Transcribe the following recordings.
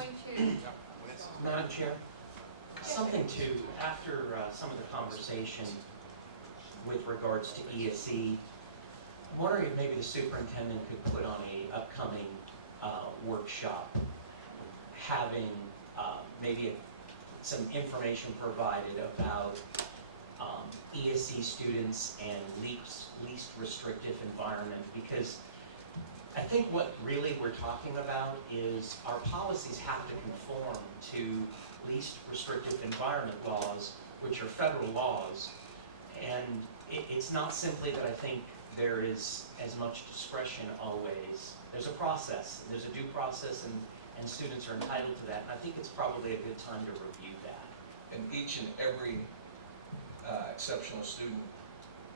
going to, Madam Chair, something to, after some of the conversation with regards to ESE, I'm wondering if maybe the superintendent could put on a upcoming workshop, having maybe some information provided about ESE students and least restrictive environment, because I think what really we're talking about is our policies have to conform to least restrictive environment laws, which are federal laws. And it's not simply that I think there is as much discretion always. There's a process, there's a due process, and students are entitled to that. And I think it's probably a good time to review that. And each and every exceptional student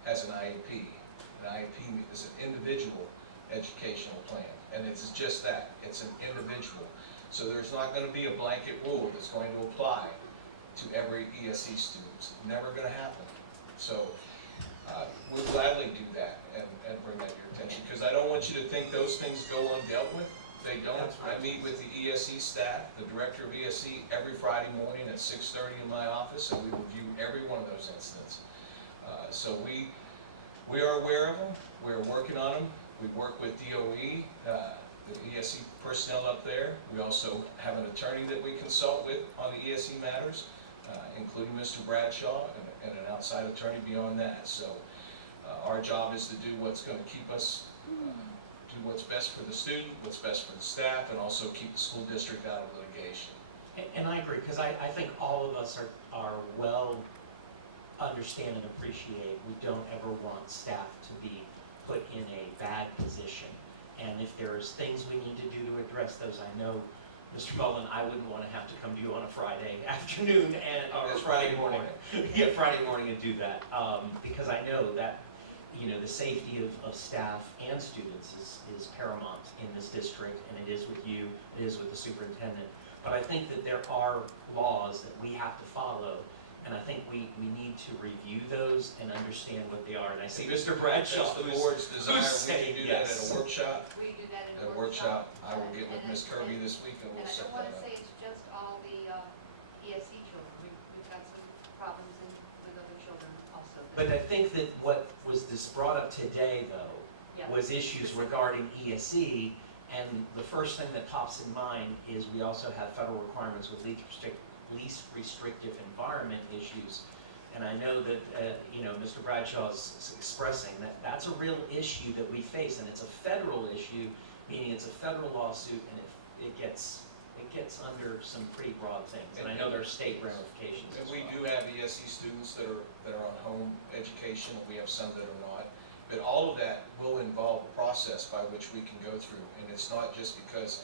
has an IEP. An IEP is an individual educational plan, and it's just that, it's an individual. So there's not going to be a blanket rule that's going to apply to every ESE student. It's never going to happen. So we'll gladly do that and bring that to your attention, because I don't want you to think those things go undealt with. They don't. I meet with the ESE staff, the director of ESE, every Friday morning at 6:30 in my office, and we review every one of those incidents. So we are aware of them. We're working on them. We work with DOE, the ESE personnel up there. We also have an attorney that we consult with on the ESE matters, including Mr. Bradshaw and an outside attorney beyond that. So our job is to do what's going to keep us, do what's best for the student, what's best for the staff, and also keep the school district out of litigation. And I agree, because I think all of us are well understand and appreciate we don't ever want staff to be put in a bad position. And if there's things we need to do to address those, I know, Mr. Cullen, I wouldn't want to have to come to you on a Friday afternoon or Friday morning. Yeah, Friday morning and do that, because I know that, you know, the safety of staff and students is paramount in this district, and it is with you, it is with the superintendent. But I think that there are laws that we have to follow, and I think we need to review those and understand what they are. And I see Mr. Bradshaw, That's the board's desire. We can do that yes. at a workshop. we do that in At a workshop, I will get with Ms. Kirby this week and we'll And I set don't want that to up. say it's just all the ESE children. We've got some problems with other children also. But I think that what was just brought up today, though, Yeah. was issues regarding ESE, and the first thing that pops in mind is we also have federal requirements with least restrictive environment issues. And I know that, you know, Mr. Bradshaw is expressing that that's a real issue that we face, and it's a federal issue, meaning it's a federal lawsuit, and it gets under some pretty broad things. And I know there are state ramifications And as we well. do have ESE students that are on home education, and we have some that are not. But all of that will involve a process by which we can go through, and it's not just because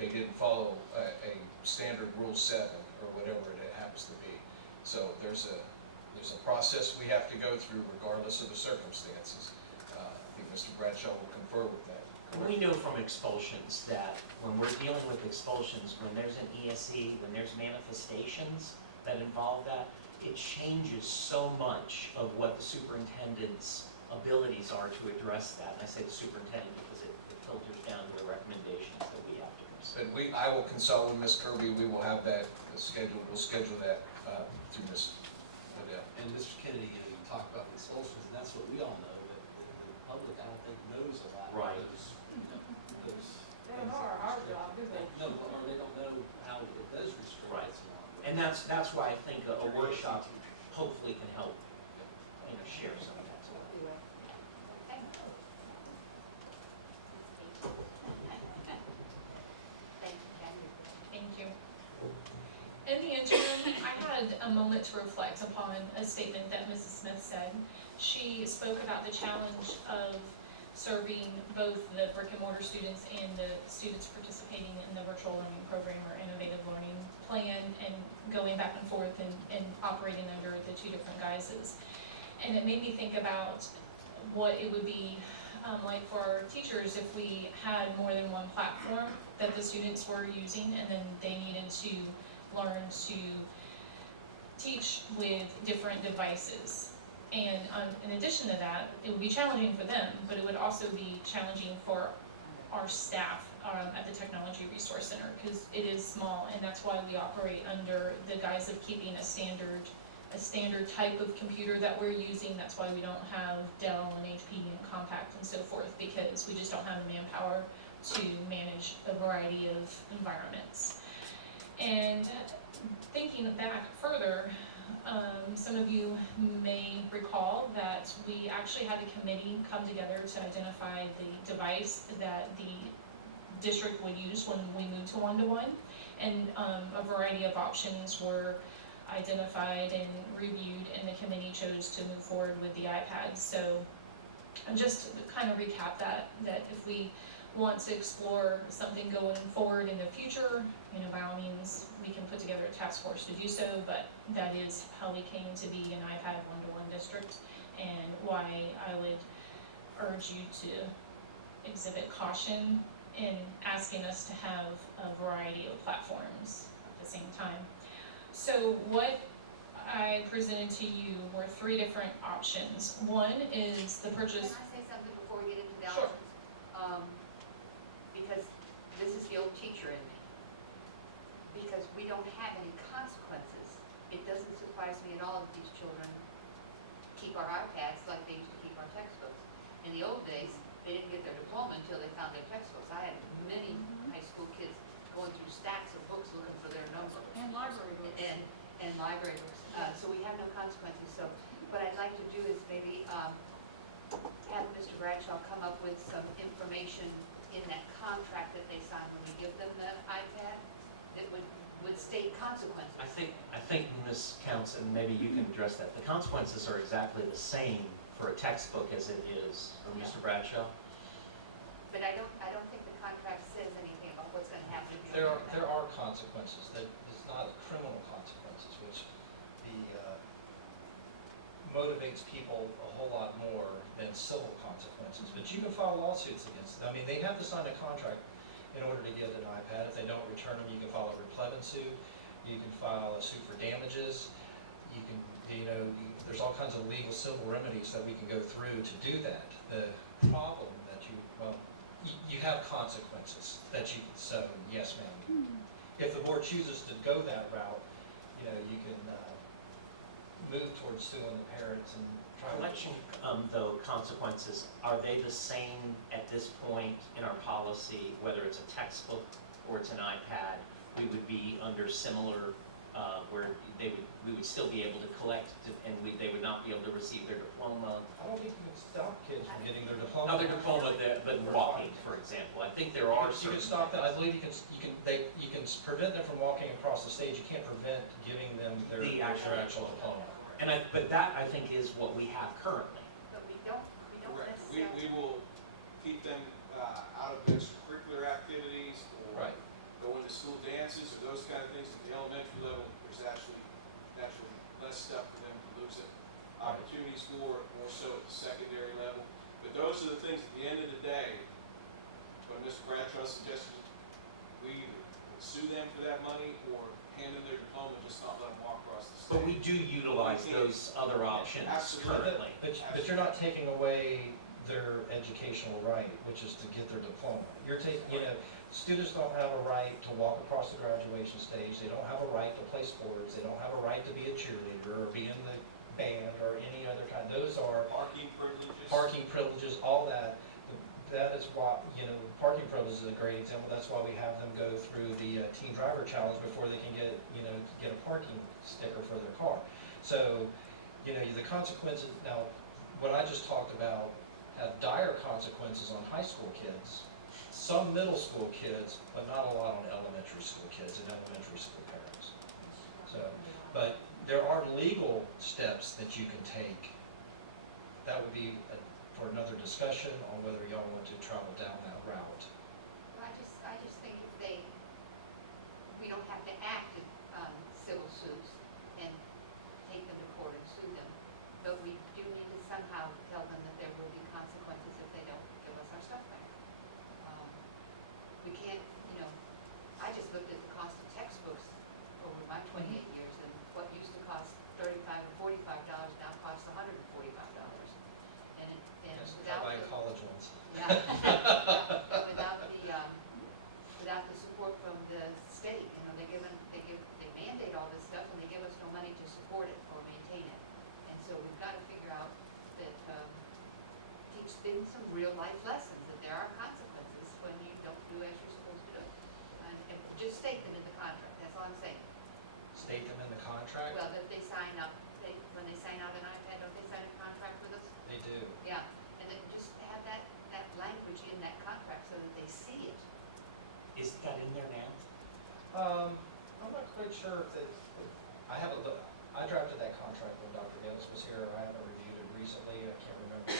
they didn't follow a standard Rule 7 or whatever it happens to be. So there's a process we have to go through regardless of the circumstances. I think Mr. Bradshaw will confer with that. We know from expulsions that when we're dealing with expulsions, when there's an ESE, when there's manifestations that involve that, it changes so much of what the superintendent's abilities are to address that. And I say the superintendent because it filters down to the recommendations that we have to consider. But I will consult with Ms. Kirby. We will have that scheduled. We'll schedule that through Ms. Liddell. And Mr. Kennedy, you talk about the expulsions, and that's what we all know, that the public, I don't think, knows a lot Right. of those. They don't know our job, do they? No, or they don't know how it does restrict Right. us. And that's why I think a workshop hopefully can help, you know, share some of that. Thank you, Kathy. Thank you. In the interim, I had a moment to reflect upon a statement that Mrs. Smith said. She spoke about the challenge of serving both the brick and mortar students and the students participating in the virtual learning program or innovative learning plan, and going back and forth and operating under the two different guises. And it made me think about what it would be like for our teachers if we had more than one platform that the students were using, and then they needed to learn to teach with different devices. And in addition to that, it would be challenging for them, but it would also be challenging for our staff at the Technology Resource Center, because it is small, and that's why we operate under the guise of keeping a standard type of computer that we're using. That's why we don't have Dell and HP and Compaq and so forth, because we just don't have the manpower to manage a variety of environments. And thinking back further, some of you may recall that we actually had a committee come together to identify the device that the district would use when we moved to one-to-one, and a variety of options were identified and reviewed, and the committee chose to move forward with the iPad. So, and just to kind of recap that if we want to explore something going forward in the future, by all means, we can put together a task force to do so, but that is how we came to be an iPad one-to-one district, and why I would urge you to exhibit caution in asking us to have a variety of platforms at the same time. So what I presented to you were 3 different options. One is the purchase. Can I say something before we get into the Sure. options? Because this is the old teacher in me. Because we don't have any consequences. It doesn't surprise me at all that these children keep our iPads like they used to keep our textbooks. In the old days, they didn't get their diploma until they found their textbooks. I had many high school kids going through stacks of books looking for their notebooks. And library books. And library books. So we have no consequences. So what I'd like to do is maybe have Mr. Bradshaw come up with some information in that contract that they sign when we give them the iPad that would state consequences. I think Ms. Counts, and maybe you can address that, the consequences are exactly the same for a textbook as it is for Mr. Bradshaw. But I don't think the contract says anything about what's gonna happen. There are consequences, that is not criminal consequences, which motivates people a whole lot more than civil consequences. But you can file lawsuits against them. I mean, they have to sign a contract in order to get an iPad. If they don't return them, you can file a replevant suit. You can file a suit for damages. You can, there's all kinds of legal civil remedies that we can go through to do that. The problem that you have consequences that you, so yes, ma'am. If the board chooses to go that route, you can move towards suing the parents and try to. Collection, though, consequences, are they the same at this point in our policy, whether it's a textbook or it's an iPad? We would be under similar, where we would still be able to collect, and they would not be able to receive their diploma. I don't think you can stop kids from getting their diploma. Not their diploma, but walking, for example. I think there are You certain. can stop that. I believe you can prevent them from walking across the stage. You can't prevent giving them their actual diploma. But that, I think, is what we have currently. But we don't Correct. necessarily. We will keep them out of extracurricular activities or Right. going to school dances or those kind of things at the elementary level. There's actually less stuff for them to lose at opportunities for, more so at the secondary level. But those are the things at the end of the day, when Mr. Bradshaw suggested we either sue them for that money or hand them their diploma, just not let them walk across the stage. But we do utilize those other options Absolutely. currently. But you're not taking away their educational right, which is to get their diploma. You're taking, students don't have a right to walk across the graduation stage. They don't have a right to play sports. They don't have a right to be a cheerleader or be in the band or any other kind. Those are parking privileges, all that. That is why, parking privileges is a great example. That's why we have them go through the teen driver challenge before they can get a parking sticker for their car. So, the consequences, now, what I just talked about have dire consequences on high school kids, some middle school kids, but not a lot on elementary school kids and elementary school parents. So, but there are legal steps that you can take. That would be for another discussion on whether y'all want to travel down that route. Well, I just think if we don't have to act on civil suits and take them to court and sue them, but we do need to somehow tell them that there will be consequences if they don't give us our stuff back. We can't, I just looked at the cost of textbooks over my 28 years, and what used to cost $35 or $45 now costs $145. And Yes, without buying the, college ones. yeah, without the state, you know, they mandate all this stuff and they give us no money to support it or maintain it. And so we've got to figure out that, teach them some real life lessons, that there are consequences when you don't do as you're supposed to do. And just state them in the contract, that's all I'm saying. State them in the contract? Well, that they sign up, when they sign out an iPad, don't they sign a contract with us? They do. Yeah, and then just have that language in that contract so that they see it. Is that in there now? I'm not quite sure if I haven't looked, I drafted that contract when Dr. Davis was here. I haven't reviewed it recently. I can't remember.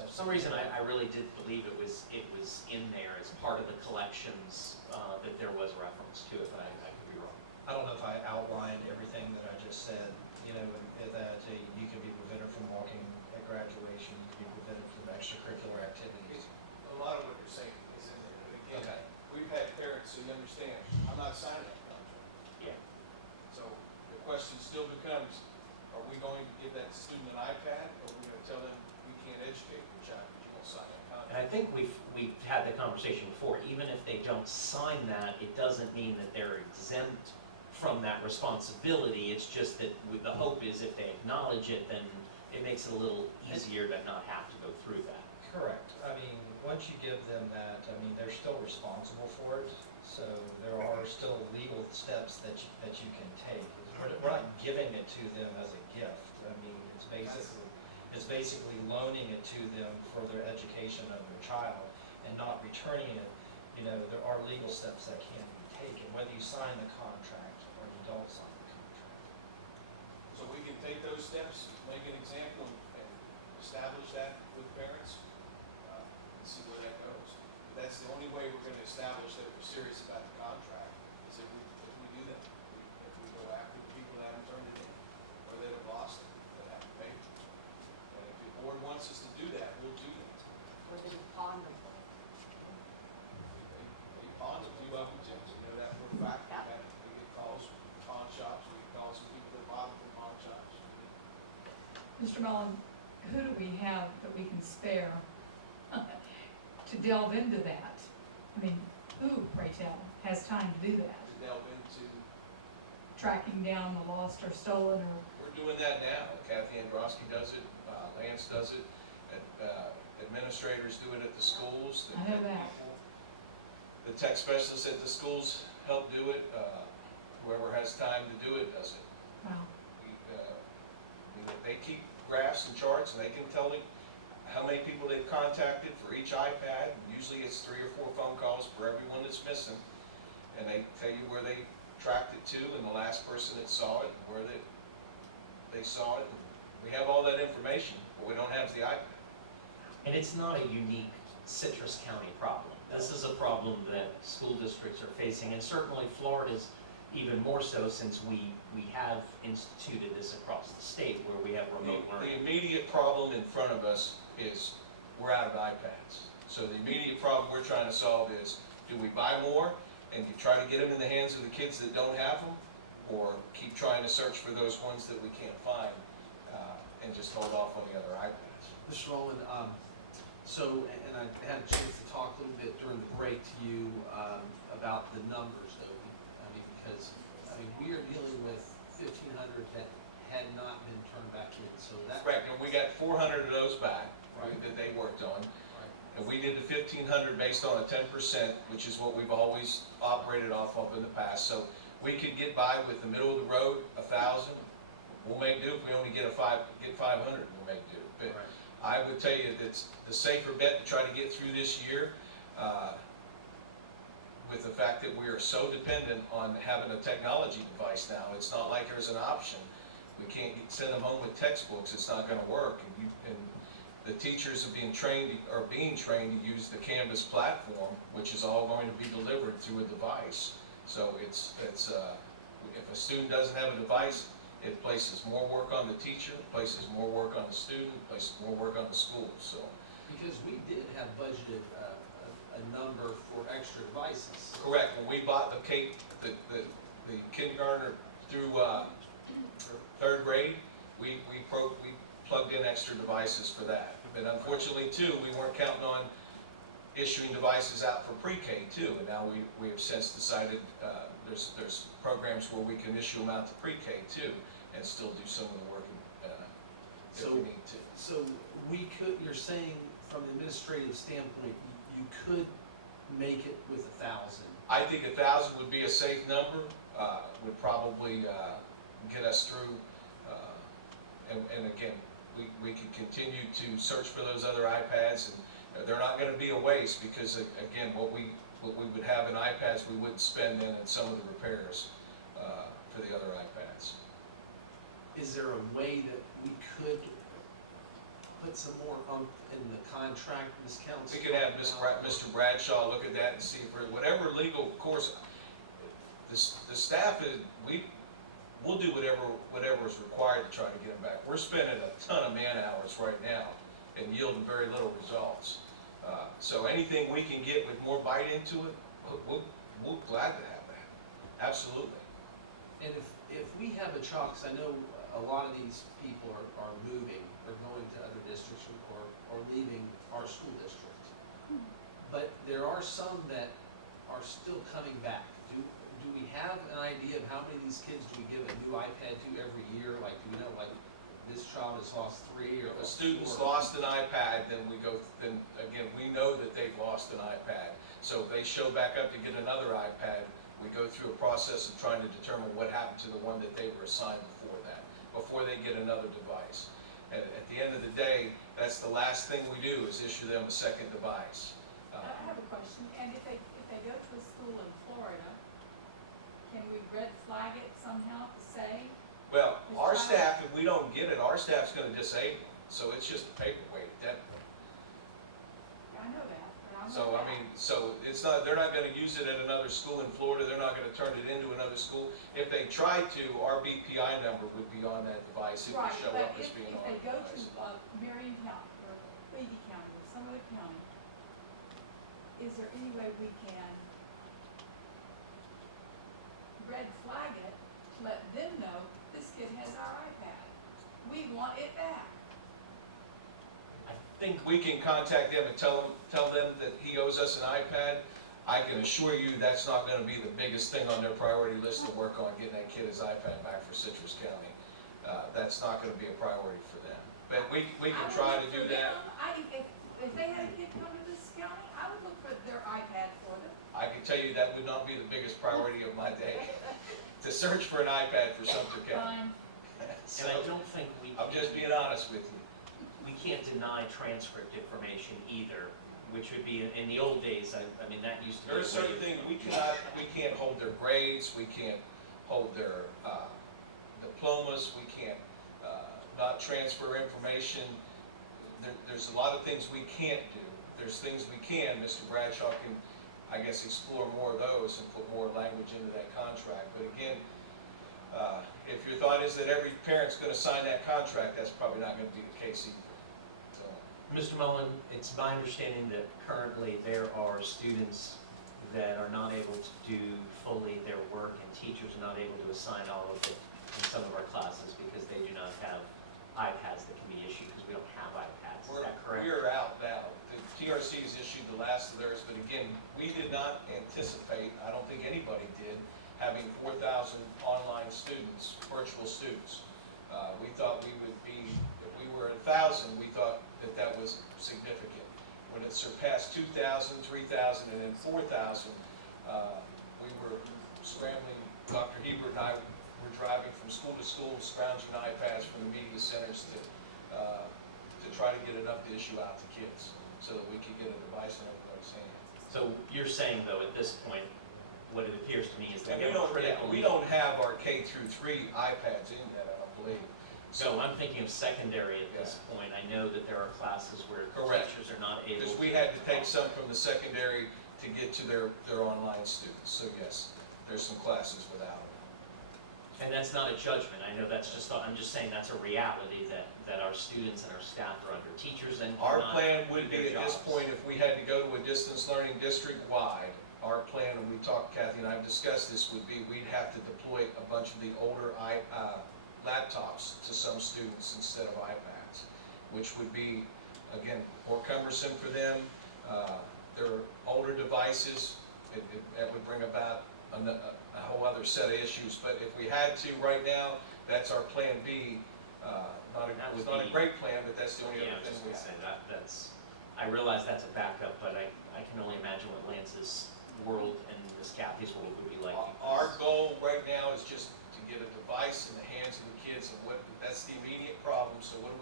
For some reason, I really did believe it was in there as part of the collections, that there was reference to it, but I could be wrong. I don't know if I outlined everything that I just said, you know, that you can be prevented from walking at graduation, you can be prevented from extracurricular activities. A lot of what you're saying is in there, but again, Okay. we've had parents who understand, I'm not signing that contract. Yeah. So the question still becomes, are we going to give that student an iPad, or are we going to tell them we can't educate your child because you won't sign that And I contract? think we've had the conversation before, even if they don't sign that, it doesn't mean that they're exempt from that responsibility. It's just that the hope is if they acknowledge it, then it makes it a little easier to not have to go through that. Correct. I mean, once you give them that, I mean, they're still responsible for it. So there are still legal steps that you can take. We're not giving it to them as a gift. I mean, it's basically loaning it to them for their education of their child and not returning it. You know, there are legal steps that can be taken, whether you sign the contract or you don't sign the contract. So we can take those steps, make an example, and establish that with parents, and see where that goes. But that's the only way we're going to establish that we're serious about the contract, is if we do that. If we go after the people that haven't turned it in, or that have lost it, that haven't paid it. And if the board wants us to do that, we'll do that. Or they pawn them. They pawn a few of them too, we know that for a fact. Yeah. We get calls from pawn shops, we get calls from people that bought them from pawn shops. Mr. Mellon, who do we have that we can spare to delve into that? I mean, who, pray tell, has time to do that? To delve into, Tracking down the lost or stolen or, we're doing that now. Kathy Androsky does it, Lance does it, administrators do it at the schools. I know that. The tech specialists at the schools help do it, whoever has time to do it does it. well, They keep graphs and charts, and they can tell you how many people they've contacted for each iPad. Usually it's 3 or 4 phone calls for everyone that's missing. And they tell you where they tracked it to, and the last person that saw it, and where they saw it. We have all that information, but we don't have the iPad. And it's not a unique Citrus County problem. This is a problem that school districts are facing, and certainly Florida's even more so since we have instituted this across the state where we have remote The learning. immediate problem in front of us is we're out of iPads. So the immediate problem we're trying to solve is, do we buy more and you try to get them in the hands of the kids that don't have them, or keep trying to search for those ones that we can't find, and just hold off on the other iPads? Mr. Rowland, and I had a chance to talk a little bit during the break to you about the numbers, though. I mean, because, we are dealing with 1,500 that had not been turned back in, so that. Correct, and we got 400 of those back, Right. that they worked on. Right. And we did the 1,500 based on a 10%, which is what we've always operated off of in the past. So we could get by with the middle of the road, 1,000. We'll make do. If we only get 500, we'll make do. But Right. I would tell you that's the safer bet to try to get through this year, with the fact that we are so dependent on having a technology device now. It's not like there's an option. We can't send them home with textbooks. It's not going to work. And the teachers are being trained to use the Canvas platform, which is all going to be delivered through a device. So it's if a student doesn't have a device, it places more work on the teacher, places more work on the student, places more work on the school. So Because we did have budgeted a number for extra devices. correct. When we bought the kindergartner through 3rd grade, we plugged in extra devices for that. But unfortunately, too, we weren't counting on issuing devices out for pre-K too, and now we have since decided, there's programs where we can issue them out to pre-K too, and still do some of the work, if So- we need to. So we could, you're saying from the administrative standpoint, you could make it with 1,000? I think 1,000 would be a safe number, would probably get us through. And again, we can continue to search for those other iPads, and they're not going to be a waste because again, what we would have in iPads, we wouldn't spend in some of the repairs for the other iPads. Is there a way that we could put some more in the contract, Ms. Council? We could have Mr. Bradshaw look at that and see if whatever legal course, the staff is, we'll do whatever is required to try to get them back. We're spending a ton of man hours right now and yielding very little results. So anything we can get with more bite into it, we'll glad to have that. Absolutely. And if we have a child, 'cause I know a lot of these people are moving, or going to other districts, or leaving our school district. But there are some that are still coming back. Do we have an idea of how many of these kids do we give a new iPad to every year? Like, do we know, like, this child has lost 3 or If a lost student's 4? lost an iPad, then again, we know that they've lost an iPad. So if they show back up to get another iPad, we go through a process of trying to determine what happened to the one that they were assigned before they get another device. And at the end of the day, that's the last thing we do is issue them a second device. I have a question, and if they go to a school in Florida, can we red flag it somehow to say? Well, our staff, if we don't get it, our staff's gonna disable it, so it's just a paperweight at that point. I know that, but I'm. So, I mean, so it's not, they're not gonna use it at another school in Florida, they're not gonna turn it into another school. If they tried to, our BPI number would be on that device, it would Right, show but up as if being on they the go device. to Marion County, or Levy County, or some other county, is there any way we can red flag it, to let them know this kid has our iPad? We want it back. I think We can contact them and tell them that he owes us an iPad. I can assure you that's not gonna be the biggest thing on their priority list to work on, getting that kid his iPad back for Citrus County. That's not gonna be a priority for them. But we can try to do that. If they had a kid come to this county, I would look for their iPad for them. I can tell you that would not be the biggest priority of my day, to search for an iPad for Sumter County. Fine. And I don't think I'm just being honest with you. we can't deny transcript information either, which would be, in the old days, I mean, that used to be. There are certain things we can't hold their grades, we can't hold their diplomas, we can't not transfer information. There's a lot of things we can't do. There's things we can. Mr. Bradshaw can, I guess, explore more of those and put more language into that contract. But again, if your thought is that every parent's going to sign that contract, that's probably not going to be the case either. So, Mr. Mullen, it's my understanding that currently there are students that are not able to do fully their work, and teachers are not able to assign all of it in some of our classes because they do not have iPads that can be issued, because we don't have iPads. Is that correct? We're out now. The TRC has issued the last of theirs, but again, we did not anticipate, I don't think anybody did, having 4,000 online students, virtual students. We thought we would be, if we were at 1,000, we thought that that was significant. When it surpassed 2,000, 3,000, and then 4,000, we were scrambling. Dr. Hebert and I were driving from school to school, scrounging iPads from the media centers to try to get enough to issue out to kids so that we could get a device in everybody's hand. So you're saying, though, at this point, what it appears to me is that And we have a critical we need. don't have our K through 3 iPads in yet, I don't believe. So I'm thinking of secondary at this point. I know that there are classes where Correct. teachers are not able to. Because we had to take some from the secondary to get to their online students. So yes, there's some classes without them. And that's not a judgment. I know that's just, I'm just saying that's a reality that our students and our staff are under. Teachers and Our cannot plan do would their be at this jobs. point, if we had to go to a distance learning district-wide, our plan, and we talked, Kathy and I have discussed this, would be we'd have to deploy a bunch of the older laptops to some students instead of iPads, which would be, again, more cumbersome for them. There are older devices, that would bring about a whole other set of issues, but if we had to right now, that's our plan B. It's not a great plan, but that's the only Yeah, I other was thing just we gonna have. say that's, I realize that's a backup, but I can only imagine what Lance's world and Miss Kathy's world would be like. Our goal right now is just to get a device in the hands of the kids, and that's the immediate problem, so we're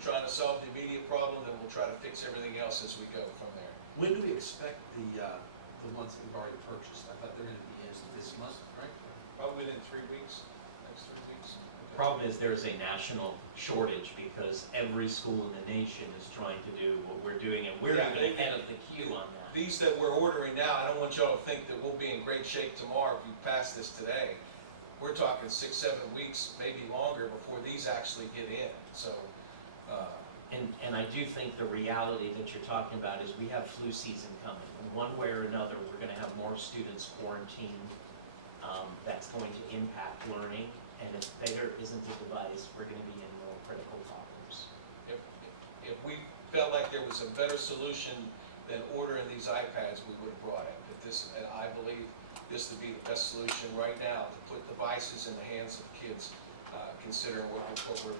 trying to solve the immediate problem, then we'll try to fix everything else as we go from there. When do we expect the ones that we've already purchased? I thought they're gonna be in this month, right? Probably within 3 weeks, next 3 weeks. Problem is, there's a national shortage because every school in the nation is trying to do what we're doing, and we're Yeah, even ahead of the queue on that. These that we're ordering now, I don't want y'all to think that we'll be in great shape tomorrow if we pass this today. We're talking 6, 7 weeks, maybe longer, before these actually get in, so, And I do think the reality that you're talking about is we have flu season coming. And one way or another, we're gonna have more students quarantined. That's going to impact learning. And if there isn't a device, we're gonna be in more critical problems. if we felt like there was a better solution than ordering these iPads, we would have brought it. And I believe this to be the best solution right now, to put devices in the hands of kids, considering what we're.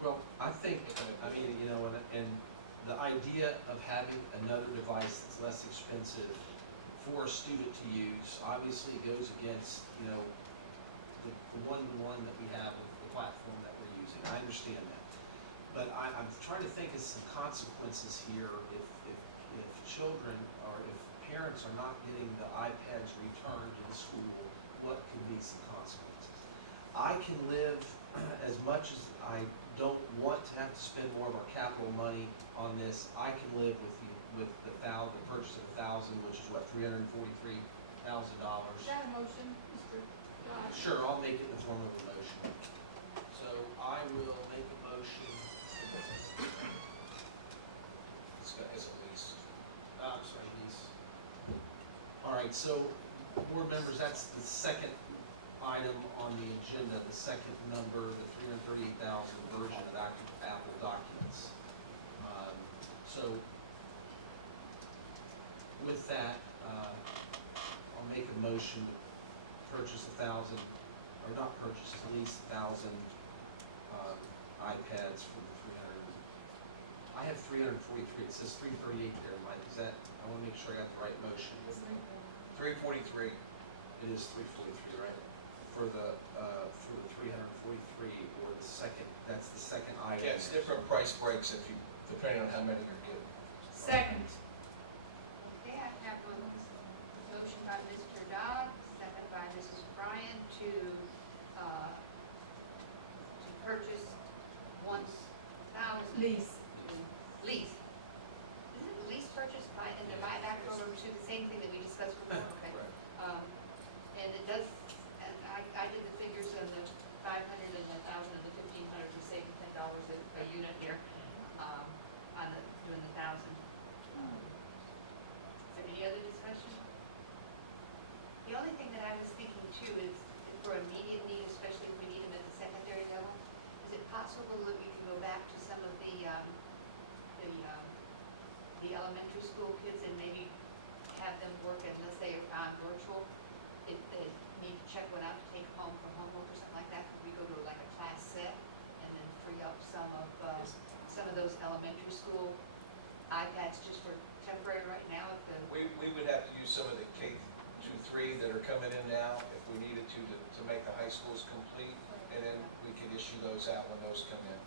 Well, I think, you know, and the idea of having another device that's less expensive for a student to use, obviously goes against, you know, the one-to-one that we have with the platform that we're using. I understand that. But I'm trying to think of some consequences here if children or if parents are not getting the iPads returned in school, what could be some consequences? I can live, as much as I don't want to have to spend more of our capital money on this, I can live with the purchase of 1,000, which is what, $343,000. Is that a motion, Mr. Josh? Sure, I'll make it in the form of a motion. So I will make a motion. It's a lease. I'm sorry, lease. All right, so board members, that's the second item on the agenda, the second number, the 338,000 version of Apple documents. So with that, I'll make a motion to purchase 1,000, or not purchase, to lease 1,000 iPads for the 300. I have 343, it says 338 there, Mike, is that, I want to make sure I got the right motion. 343. It is 343, right? For the 343, or the second, that's the second item. Yeah, it's different price breaks depending on how many you're getting. Second. Okay, I have a motion by Mr. Dodd, second by Mrs. Bryan to purchase 1,000. Lease. Lease. Isn't it lease purchase and the buyback program to the same thing that we discussed before? Okay. And it does, and I did the figures on the 500 and the 1,000 and the 1,500 to save $10 a unit here, on doing the 1,000. Is there any other discussion? The only thing that I was thinking too is for immediate need, especially if we need them at the secondary level, is it possible that we can go back to some of the elementary school kids and maybe have them work unless they are on virtual? If they need to check one out to take home from homework or something like that, could we go to like a class set and then free up some of those elementary school iPads just for temporary right now if the. We would have to use some of the K-3 that are coming in now if we needed to make the high schools complete, and then we could issue those out when those come in.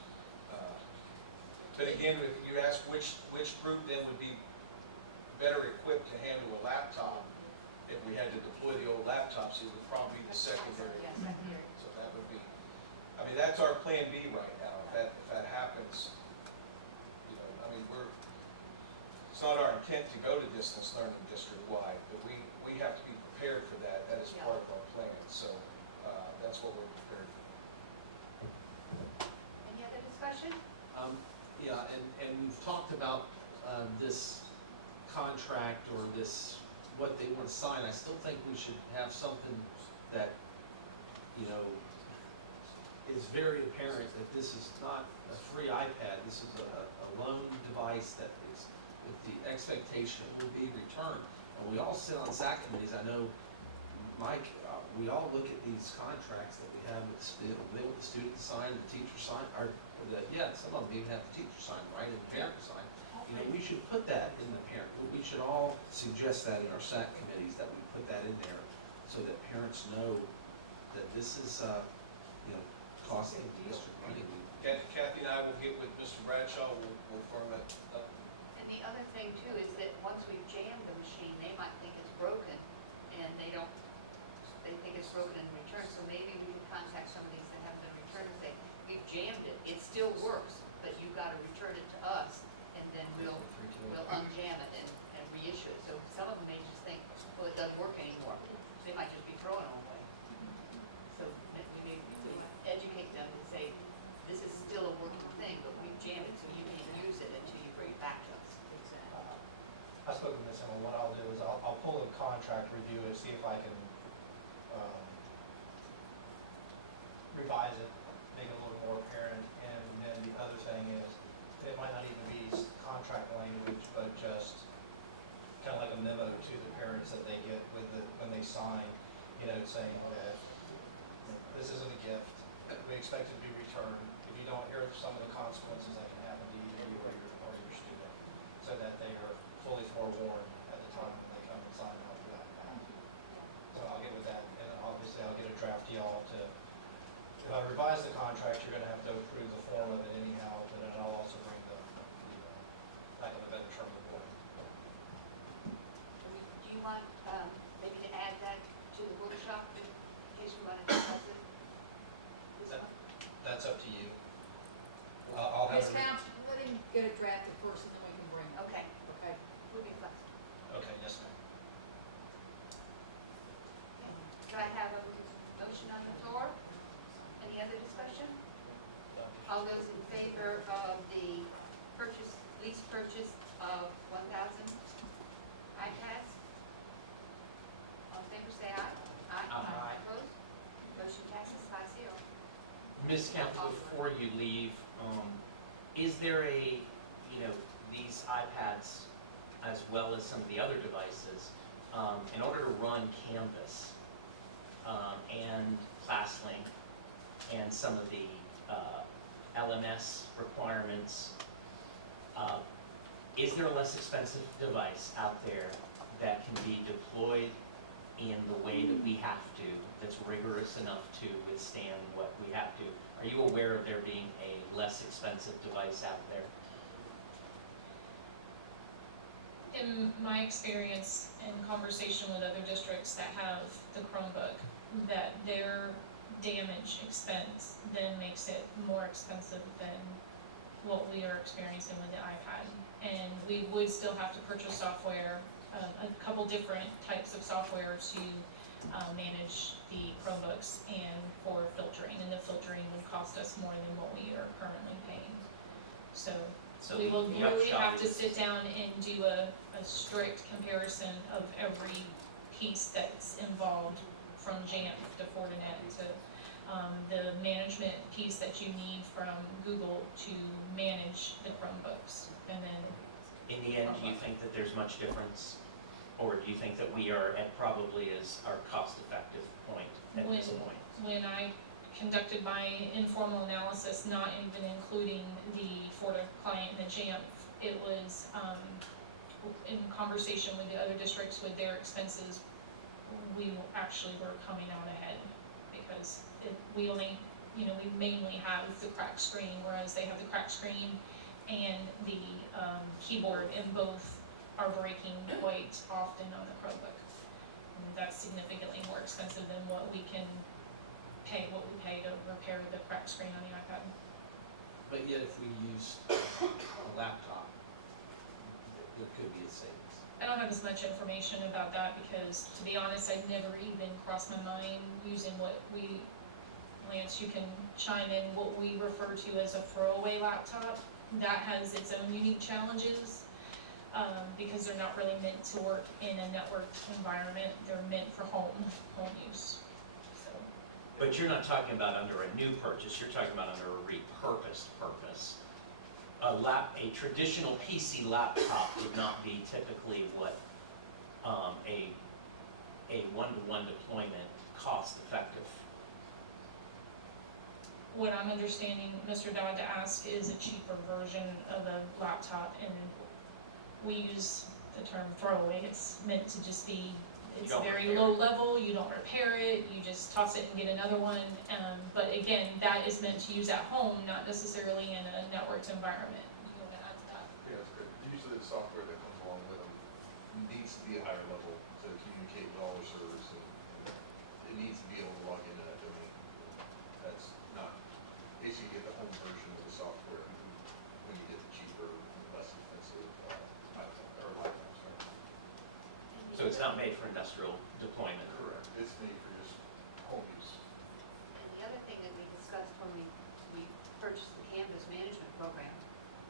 But again, if you ask which group then would be better equipped to handle a laptop, if we had to deploy the old laptops, it would probably be the secondary. Yeah, secondary. So that would be, that's our plan B right now. If that happens, it's not our intent to go to distance learning district-wide, but we have to be prepared for that. That is part of our plan. So that's what we're prepared for. Any other discussion? Yeah, and we've talked about this contract or what they want to sign. I still think we should have something that, is very apparent that this is not a free iPad. This is a loan device that if the expectation will be returned. And we all sit on SAC committees, I know, Mike, we all look at these contracts that we have with the students sign, the teachers sign, or, some of them even have the teacher sign, right, and the parent sign. You know, we should put that in the parent, we should all suggest that in our SAC committees, that we put that in there, so that parents know that this is, costing the district money. Kathy and I will get with Mr. Bradshaw, we'll firm it up. And the other thing too is that once we've jammed the machine, they might think it's broken, and they think it's broken in return, so maybe we can contact some of these that haven't been returned and say, we've jammed it, it still works, but you've got to return it to us, and then we'll unjam it and reissue it. So some of them may just think, well, it doesn't work anymore, they might just be throwing them away. So we need to educate them and say, this is still a working thing, but we've jammed it, so you can't use it until you bring it back to us. I spoke with Ms. Emma, what I'll do is I'll pull a contract, review it, see if I can revise it, make it a little more apparent, and then the other thing is, it might not even be contract language, but just kind of like a memo to the parents that they get when they sign, saying that this isn't a gift, we expect it to be returned. If you don't, here are some of the consequences that can happen to either you or your student, so that they are fully forewarned at the time when they come and sign off for that path. So I'll get with that, and obviously I'll get a draft to y'all to, if I revise the contract, you're gonna have to approve the form of it anyhow, but then I'll also bring the lack of a better term, the board. Do you want maybe to add that to the workshop in case we want to discuss it? This That- one? That's up to you. I'll have Ms. it. Towns, let him get it drafted first and then we can bring it. Okay, Okay. we'll be flexible. Okay, yes, ma'am. Do I have a motion on the floor? Any other discussion? All those in favor of the lease purchase of 1,000 iPads? All in favor, say aye. Aye. Opposed? Motion passes 5-0. Ms. Campbell, before you leave, is there these iPads, as well as some of the other devices, in order to run Canvas, and ClassLink, and some of the LMS requirements, is there a less expensive device out there that can be deployed in the way that we have to, that's rigorous enough to withstand what we have to? Are you aware of there being a less expensive device out there? In my experience in conversation with other districts that have the Chromebook, that their damage expense then makes it more expensive than what we are experiencing with the iPad. And we would still have to purchase software, a couple different types of software to manage the Chromebooks and for filtering, and the filtering would cost us more than what we are currently paying. So we will the really upshot have to is- sit down and do a strict comparison of every piece that's involved, from Jamf to Fortinet to the management piece that you need from Google to manage the Chromebooks. And then In the end, do you think that there's much difference? Or do you think that we are at probably is our cost-effective point at this point? when I conducted my informal analysis, not even including the Forti client and the Jamf, it was in conversation with the other districts with their expenses, we actually were coming out ahead, because we only, we mainly have the cracked screen, whereas they have the cracked screen and the keyboard, and both are breaking quite often on the Chromebook. And that's significantly more expensive than what we pay to repair the cracked screen on the iPad. But yet, if we use a laptop, there could be a savings. I don't have as much information about that because, to be honest, I've never even crossed my mind using Lance, you can chime in, what we refer to as a throwaway laptop. That has its own unique challenges, because they're not really meant to work in a networked environment. They're meant for home use, so. But you're not talking about under a new purchase, you're talking about under a repurposed purpose. a traditional PC laptop would not be typically what a one-to-one deployment cost effective. What I'm understanding Mr. Dodd to ask is a cheaper version of a laptop, and we use the term throwaway. It's meant to just be, it's don't very repair low level, you don't repair it, you just toss it and get another one. But again, that is meant to use at home, not necessarily in a networked environment. You want to add to that? Yeah, that's good. Usually the software that comes along with them needs to be a higher level to communicate with all the servers, and it needs to be able to log into that domain. That's not, basically you get the home version of the software when you get the cheaper, less expensive iPhone or laptop, sorry. So it's not made for industrial deployment. Correct. It's made for just home use. And the other thing that we discussed when we purchased the Canvas management program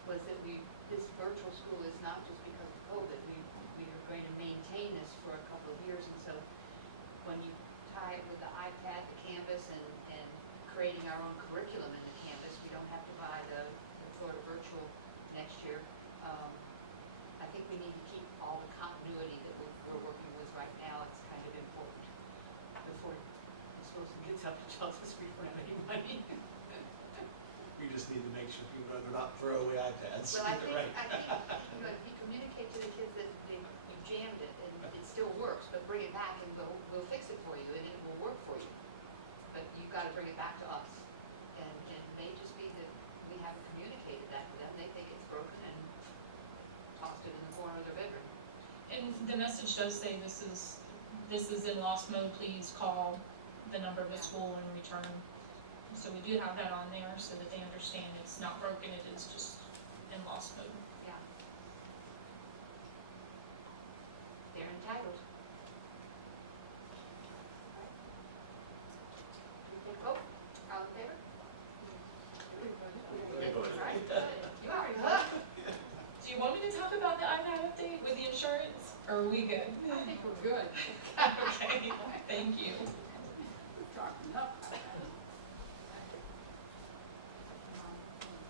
was that this virtual school is not just because of COVID. We are going to maintain this for a couple of years, and so when you tie it with the iPad, the Canvas, and creating our own curriculum in the Canvas, we don't have to buy the Florida virtual next year. I think we need to keep all the continuity that we're working with right now. It's kind of important before this person gets up and tells us we don't have any money. We just need to make sure people know they're not throwaway iPads. Well, I Right. think, if you communicate to the kids that you jammed it and it still works, but bring it back and we'll fix it for you and it will work for you. But you've got to bring it back to us. And it may just be that we haven't communicated that to them. They think it's broken and tossed it in the corner of their bedroom. And the message does say this is in lost mode, please call the number of the school and return. So we do have that on there so that they understand it's not broken, it is just in lost mode. Yeah. They're entitled. We take a vote. All in favor? Right? You already voted. Do you want me to talk about the iPad update with the insurance, or are we good? I think we're good. Okay, thank you.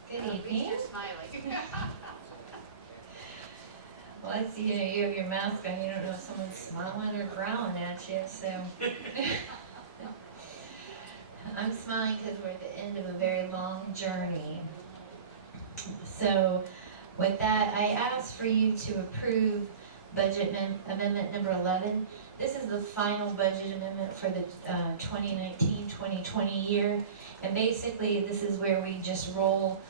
Good At least evening. you're smiling. Well, I see, you have your mask on, you don't know if someone's smiling or growling at you, so. I'm smiling because we're at the end of a very long journey. So with that, I asked for you to approve budget amendment number 11. This is the final budget amendment for the 2019-2020 year. And basically, this is where we just roll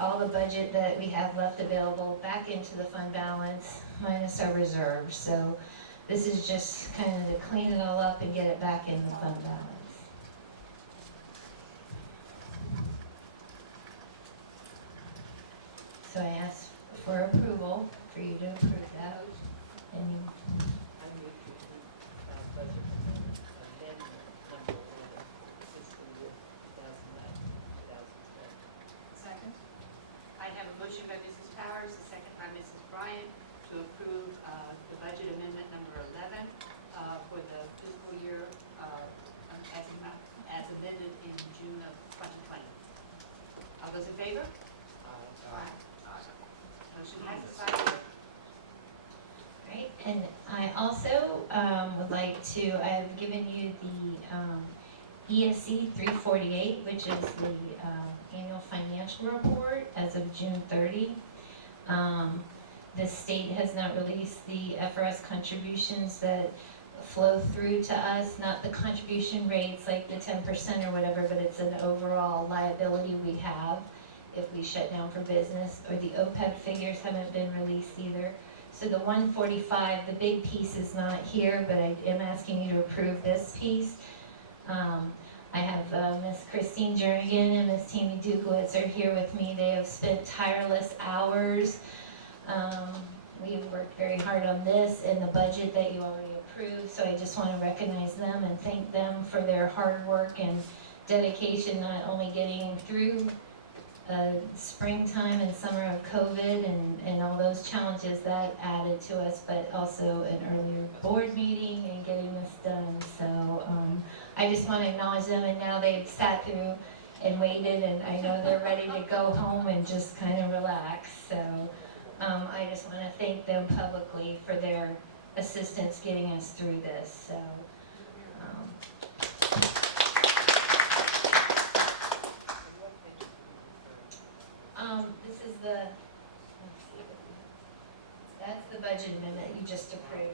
all the budget that we have left available back into the fund balance minus our reserves. So this is just kind of to clean it all up and get it back in the fund balance. So I asked for approval, for you to approve that. And you, I move to approve budget amendment number 11 for the fiscal year 2009-2010. Second? I have a motion by Mrs. Powers, a second by Mrs. Bryant, to approve the budget amendment number 11 for the fiscal year as amended in June of 2020. All those in favor? Aye. Motion passes 5-0. right, and I also would like to, I've given you the ESC 348, which is the annual financial report as of June 30. The state has not released the FRS contributions that flow through to us, not the contribution rates like the 10% or whatever, but it's an overall liability we have if we shut down for business, or the OPEB figures haven't been released either. So the 145, the big piece is not here, but I am asking you to approve this piece. I have Miss Christine Jernigan and Miss Tammy Dukowitz are here with me. They have spent tireless hours. We have worked very hard on this and the budget that you already approved, so I just want to recognize them and thank them for their hard work and dedication, not only getting through springtime and summer of COVID and all those challenges that added to us, but also an earlier board meeting and getting this done. So I just want to acknowledge them, and now they've sat through and waited, and I know they're ready to go home and just kind of relax. So I just want to thank them publicly for their assistance getting us through this. So this is the, let's see, that's the budget amendment you just approved.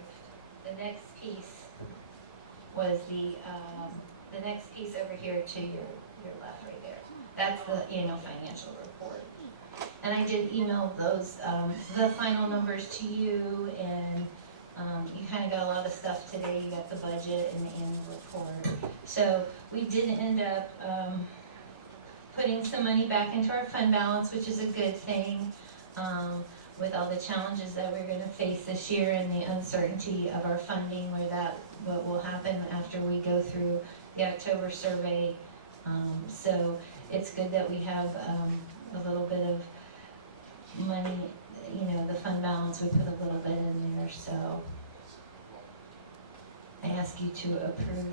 The next piece was the next piece over here to your left right there. That's the annual financial report. And I did email those, the final numbers to you, and you kind of got a lot of stuff today. You got the budget and the annual report. So we did end up putting some money back into our fund balance, which is a good thing, with all the challenges that we're going to face this year and the uncertainty of our funding, what will happen after we go through the October survey. So it's good that we have a little bit of money, the fund balance, we put a little bit in there. So I ask you to approve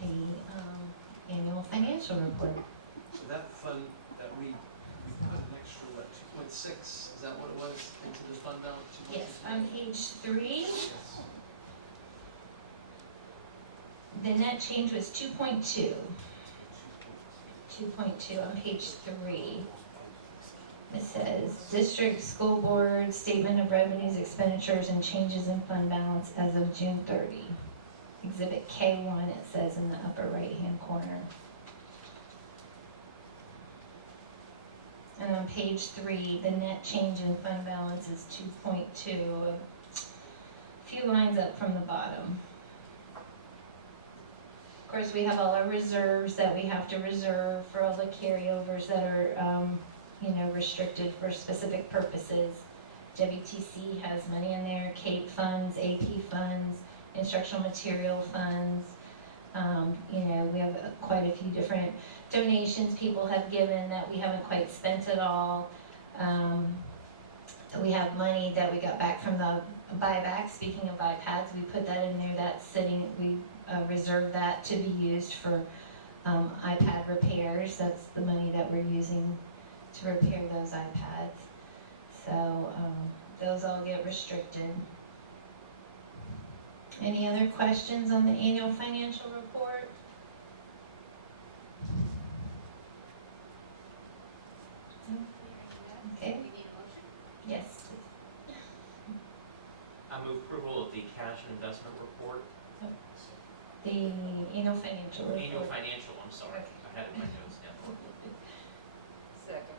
the annual financial report. So that fund that we put an extra, what, 2.6, is that what it was, into the fund balance? Yes, on page 3, Yes. the net change was 2.2. 2.2 on page 3. It says, District School Board Statement of Revenues, Expenditures, and Changes in Fund Balance as of June 30. Exhibit K1, it says in the upper right-hand corner. And on page 3, the net change in fund balance is 2.2, a few lines up from the bottom. Of course, we have all our reserves that we have to reserve for all the carryovers that are, restricted for specific purposes. WTC has money in there, CAPE funds, AP funds, instructional material funds. We have quite a few different donations people have given that we haven't quite spent at all. We have money that we got back from the buyback. Speaking of iPads, we put that in there. That's sitting, we reserved that to be used for iPad repairs. That's the money that we're using to repair those iPads. So those all get restricted. Any other questions on the annual financial report? No? Okay. We need a motion? Yes. I move approval of the cash and investment report. The annual financial report. Annual financial, I'm sorry. I had it in my notes down. Second.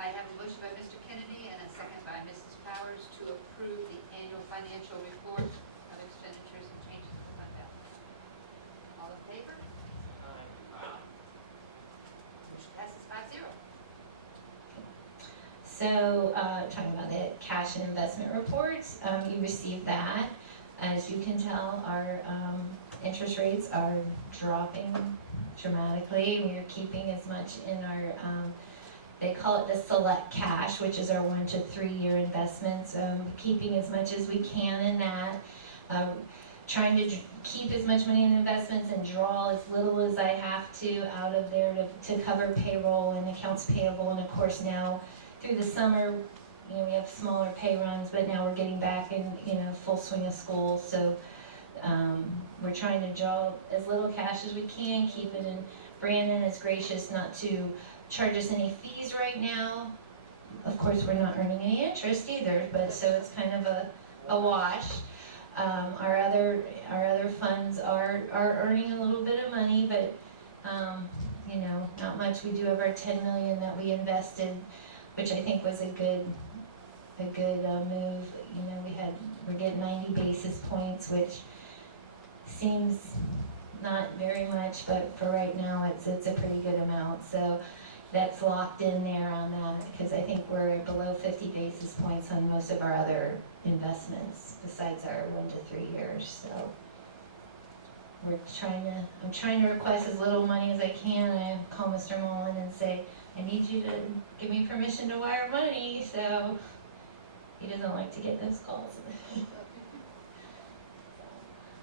I have a motion by Mr. Kennedy and a second by Mrs. Powers to approve the annual financial report of expenditures and changes in fund balance. All in favor? Motion passes 5-0. So, talking about the cash and investment reports, you received that. As you can tell, our interest rates are dropping dramatically. We are keeping as much in our, they call it the select cash, which is our 1 to 3 year investments, keeping as much as we can in that. Trying to keep as much money in investments and draw as little as I have to out of there to cover payroll and accounts payable. And of course now, through the summer, we have smaller pay runs, but now we're getting back in, full swing of school. So we're trying to draw as little cash as we can, keep it in. Brandon is gracious not to charge us any fees right now. Of course, we're not earning any interest either, but so it's kind of a wash. Our other funds are earning a little bit of money, but not much. We do have our $10 million that we invested, which I think was a good move. We're getting 90 basis points, which seems not very much, but for right now, it's a pretty good amount. So that's locked in there on that, because I think we're below 50 basis points on most of our other investments, besides our 1 to 3 years. So I'm trying to request as little money as I can. I call Mr. Mullen and say, I need you to give me permission to wire money. So he doesn't like to get those calls.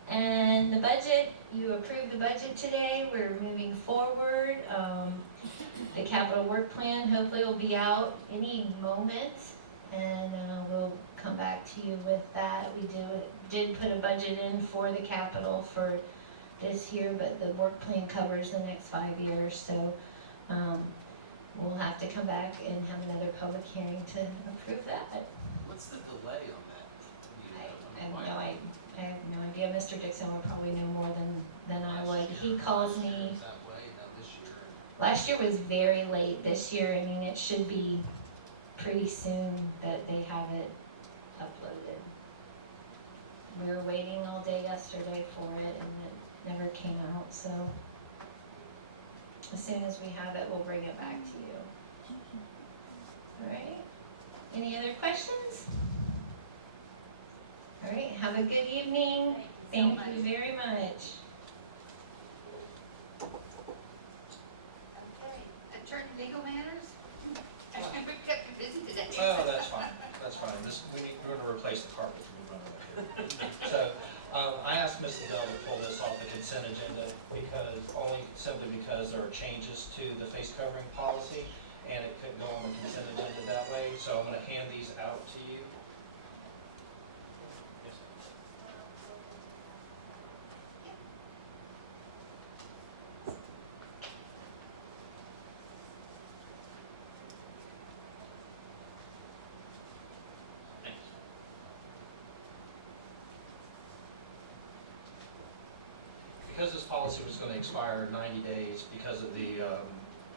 And the budget, you approved the budget today, we're moving forward. The capital work plan hopefully will be out any moment, and we'll come back to you with that. We did put a budget in for the capital for this year, but the work plan covers the next 5 years, so we'll have to come back and have another public hearing to approve that. What's the delay on that? I have no idea. Mr. Dixon will probably know more than I would. He calls me. Is that way, now this year? Last year was very late. This year, I mean, it should be pretty soon that they have it uploaded. We were waiting all day yesterday for it, and it never came out, so as soon as we have it, we'll bring it back to you. All right? Any other questions? All right, have a good evening. Thank you very much. Okay, attorney legal matters? We kept you busy today. Oh, that's fine, we're gonna replace the carpet from the running up here. So, I asked Ms. Adele to pull this off the consent agenda simply because there are changes to the face covering policy, and it couldn't go on the consent agenda that way, so I'm gonna hand these out to you. Because this policy was going to expire in 90 days because of the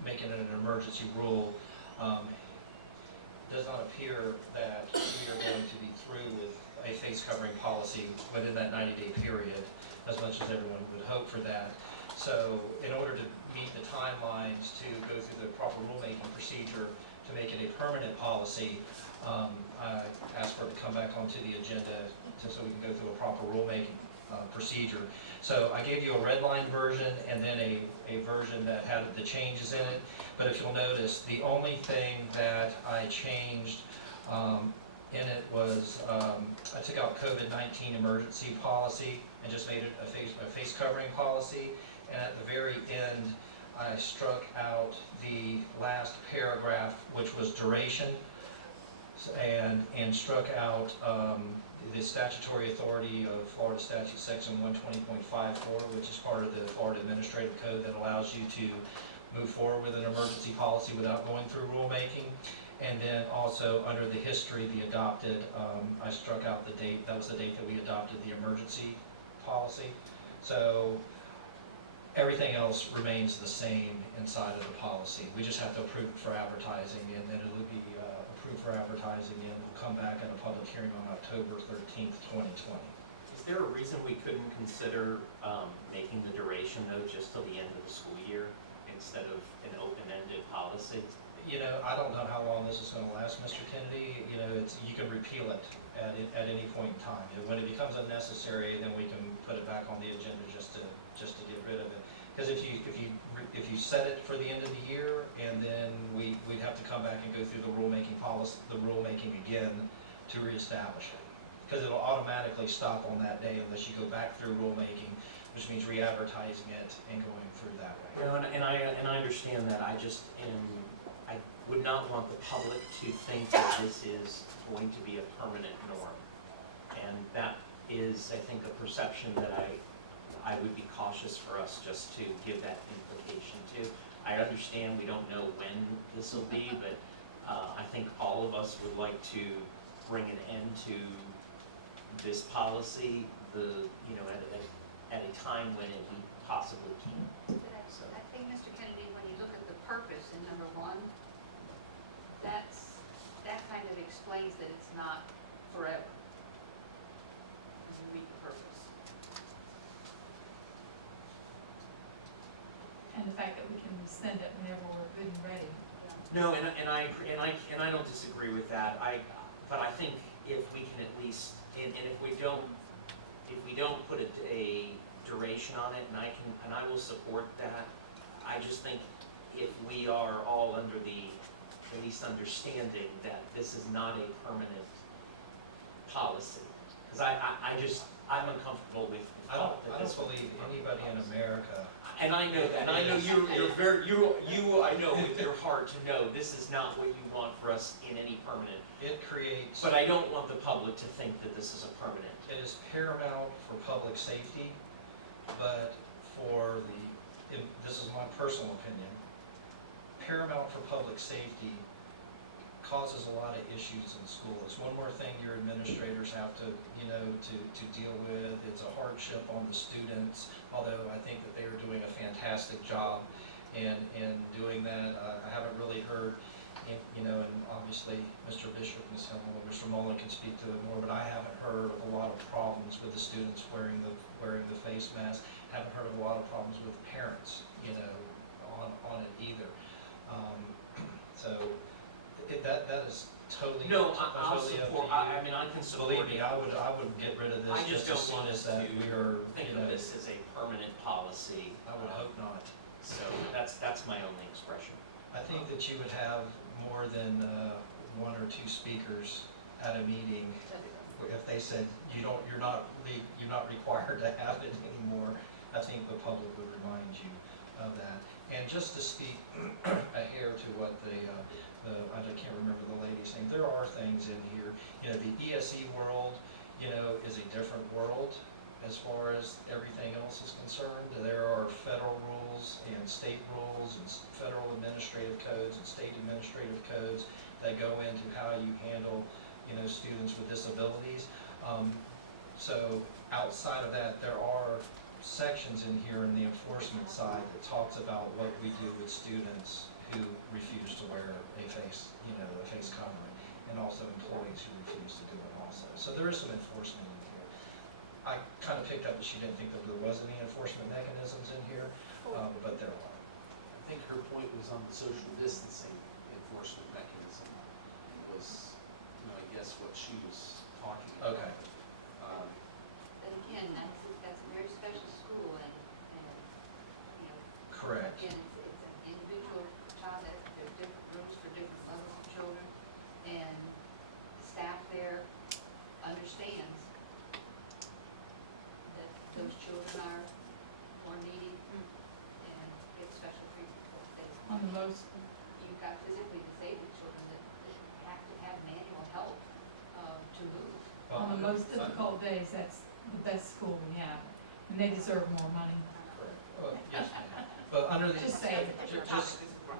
making it an emergency rule, it does not appear that we are going to be through with a face covering policy within that 90-day period, as much as everyone would hope for that. So in order to meet the timelines to go through the proper rulemaking procedure to make it a permanent policy, I asked for it to come back onto the agenda so we can go through a proper rulemaking procedure. So I gave you a redline version and then a version that had the changes in it. But if you'll notice, the only thing that I changed in it was I took out COVID-19 emergency policy and just made it a face covering policy. And at the very end, I struck out the last paragraph, which was duration, and struck out the statutory authority of Florida Statute Section 120.54, which is part of the Florida Administrative Code that allows you to move forward with an emergency policy without going through rulemaking. And then also under the history, the adopted, I struck out the date, that was the date that we adopted the emergency policy. So everything else remains the same inside of the policy. We just have to approve it for advertising, and then it'll be approved for advertising, and we'll come back at a public hearing on October 13th, 2020. Is there a reason we couldn't consider making the duration though just till the end of the school year instead of an open-ended policy? You know, I don't know how long this is going to last, Mr. Kennedy. You know, you can repeal it at any point in time. You know, when it becomes unnecessary, then we can put it back on the agenda just to get rid of it. Because if you set it for the end of the year, and then we'd have to come back and go through the rulemaking policy, the rulemaking again to reestablish it. Because it'll automatically stop on that day unless you go back through rulemaking, which means re-advertising it and going through that way. You know, and I understand that. I would not want the public to think that this is going to be a permanent norm. And that is, I think, a perception that I would be cautious for us just to give that implication to. I understand we don't know when this will be, but I think all of us would like to bring an end to this policy, at a time when we possibly can. But I think, Mr. Kennedy, when you look at the purpose in number 1, that kind of explains that it's not forever. When you read the purpose. And the fact that we can send it whenever we're good and ready. No, and I don't disagree with that. But I think if we can at least, and if we don't put a duration on it, and I will support that. I just think if we are all under the at least understanding that this is not a permanent policy, because I'm uncomfortable with thought I that don't this would believe be permanent anybody in policy. America, And I know that, and I know you're very, I know with your heart to know this is not what you want for us in any permanent. it creates, But I don't want the public to think that this is a permanent. it is paramount for public safety, but for this is my personal opinion, paramount for public safety causes a lot of issues in school. It's one more thing your administrators have to, to deal with. It's a hardship on the students, although I think that they are doing a fantastic job in doing that. I haven't really heard, and obviously Mr. Bishop, Ms. Himmel, and Mr. Mullen can speak to it more, but I haven't heard of a lot of problems with the students wearing the face mask. Haven't heard of a lot of problems with parents, on it either. So that is totally. No, I'll totally up to support, you. I mean, I can support Believe me, it. I would get rid of I this just just as don't soon want as us that to we are, think of this as a permanent policy. I would hope not. So that's my only expression. I think that you would have more than one or two speakers at a meeting if they said you're not required to have it anymore. I think the public would remind you of that. And just to speak a hair to what I can't remember the lady's name, there are things in here. The ESE world, is a different world as far as everything else is concerned. There are federal rules and state rules and federal administrative codes and state administrative codes that go into how you handle, students with disabilities. So outside of that, there are sections in here in the enforcement side that talks about what we do with students who refuse to wear a face covering, and also employees who refuse to do it also. So there is some enforcement in here. I kind of picked up that she didn't think that there was any enforcement mechanisms in here, but there are. I think her point was on the social distancing enforcement mechanism. It was, I guess what she was talking about. Okay. But again, that's a very special school and Correct. again, it's an individual child, there are different rooms for different levels of children, and the staff there understands that those children are more needy and get special treatment for things. On the most, You've got physically disabled children that have to have manual help to move. on the most difficult days, that's the best school we have, and they deserve more money. Yes, ma'am. But under the. Just saying.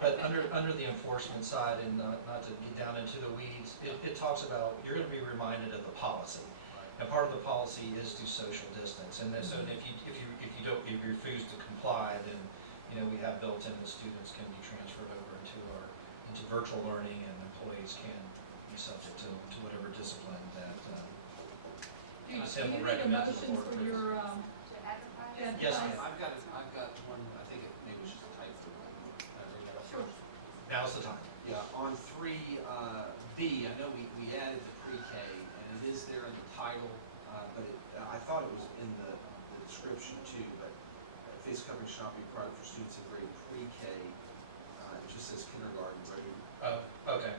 But under the enforcement side, and not to get down into the weeds, it talks about, you're gonna be reminded of the policy. And part of the policy is to social distance, and then, so if you refuse to comply, then, we have built in the students can be transferred over into virtual learning, and employees can be subject to whatever discipline that, Do you Sam will need a recommend to the motion board for for your, To advertise? Yes, advertise? ma'am. I've got one, I think it maybe was just a typo. Can I read that up Sure. first? now's the time. Yeah, on 3B, I know we added the pre-K, and it is there in the title, but I thought it was in the description too, but face covering should not be required for students in grade pre-K. It just says kindergarten, grade, Oh, okay.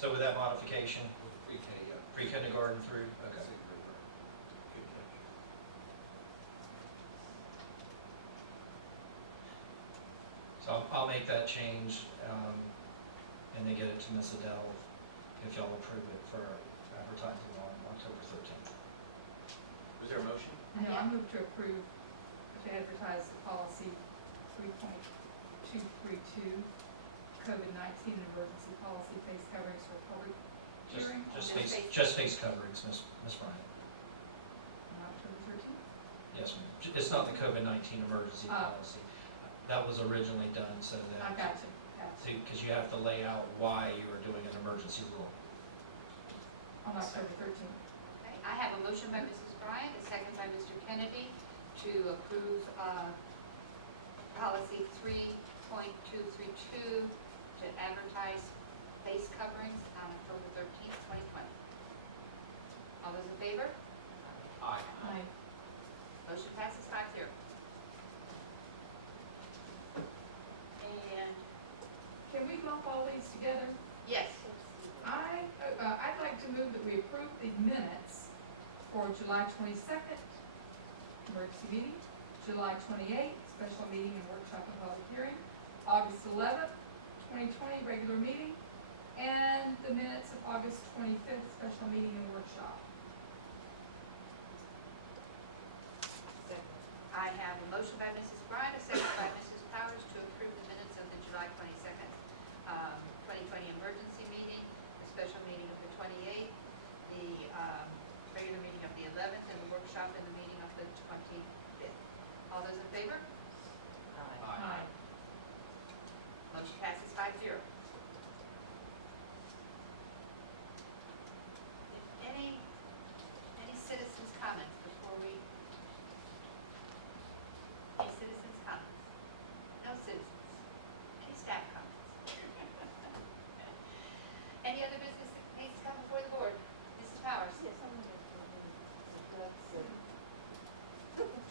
So with that modification, with pre-K, yeah. pre-kindergarten through, okay. Say grade, right. Good catch. So I'll make that change, and then get it to Ms. Adele, if y'all approve it for advertising on October 13th. Was there a motion? No, I move to approve, to advertise the policy 3.232, COVID-19 emergency policy face coverings for public hearing Just face coverings, Ms. Bryant. on October 13th. Yes, ma'am. It's not the COVID-19 emergency policy. That was originally done so I that, got you. because you have to lay out why you are doing an emergency rule. On October 13th. Okay, I have a motion by Mrs. Bryant, a second by Mr. Kennedy to approve policy 3.232 to advertise face coverings on October 13th, 2020. All those in favor? Aye. Aye. Motion passes 5-0. And, Can we lump all these together? yes, I'd like to move that we approve the minutes for July 22nd emergency meeting, July 28th, special meeting and workshop and public hearing, August 11th, 2020, regular meeting, and the minutes of August 25th, special meeting and workshop. I have a motion by Mrs. Bryan, a second by Mrs. Powers to approve the minutes of the July 22nd, 2020 emergency meeting, the special meeting of the 28th, the regular meeting of the 11th, and the workshop and the meeting of the 25th. All those in favor? Aye. Aye. Motion passes 5-0. Any citizens' comments before we? Any citizens' comments? No citizens. Any staff comments? Any other business that needs to come before the board? Mrs. Powers? Yes, I'm gonna go for a minute. So Doug said,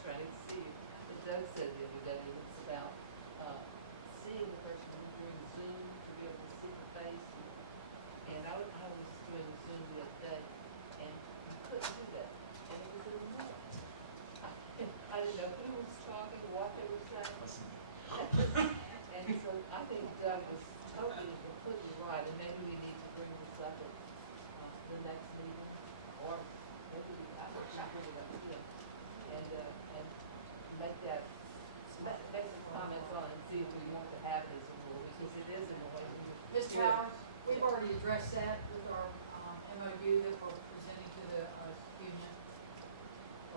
trying to see, but Doug said the other day, it's about, seeing the person during Zoom to be able to see the face. And I was doing Zoom the other day, and you couldn't do that, and it was annoying. I didn't know who was talking, what they were saying. And so I think Doug was totally, completely right, and maybe we need to bring this up at, the next meeting, or maybe, I'm not sure, bring it up, and make that, make some comments on it and see if we want to have it as a rule, because it is annoying. Ms. Powers, we've already addressed that with our, MOU that we're presenting to the, union,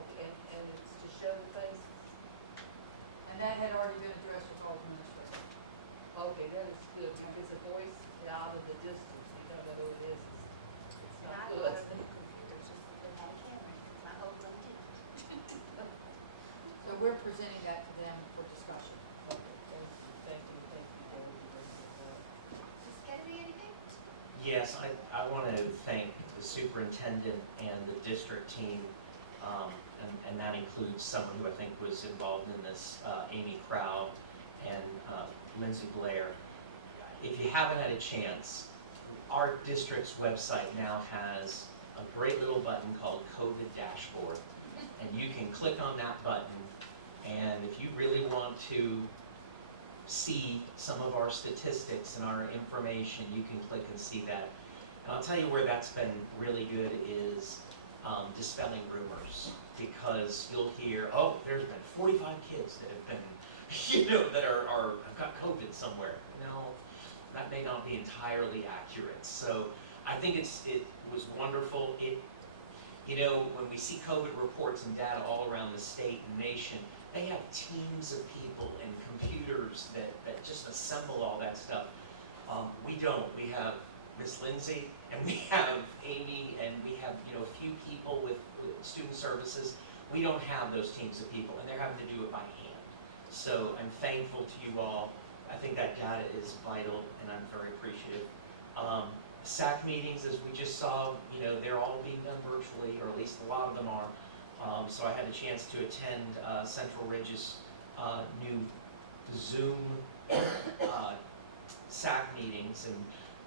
Okay, and it's to show the faces? and that had already been addressed with all administrators. Okay, that is good, because the voice out of the distance, you don't know who it is, it's I not love good. the computers, just that they had a camera. My whole life did. So we're presenting that to them for discussion. Okay, thank you, Debbie, for bringing this up. Mrs. Kennedy, anything? Yes, I want to thank the superintendent and the district team, and that includes someone who I think was involved in this, Amy Crow and Lindsay Blair. If you haven't had a chance, our district's website now has a great little button called COVID Dashboard, and you can click on that button, and if you really want to see some of our statistics and our information, you can click and see that. And I'll tell you where that's been really good is dispelling rumors, because you'll hear, oh, there's been 45 kids that have been, that have got COVID somewhere. No, that may not be entirely accurate. So I think it was wonderful. When we see COVID reports and data all around the state and nation, they have teams of people and computers that just assemble all that stuff. We don't. We have Miss Lindsay, and we have Amy, and we have a few people with student services. We don't have those teams of people, and they're having to do it by hand. So I'm thankful to you all. I think that data is vital, and I'm very appreciative. SAC meetings, as we just saw, they're all being done virtually, or at least a lot of them are. So I had a chance to attend Central Ridge's new Zoom SAC meetings, and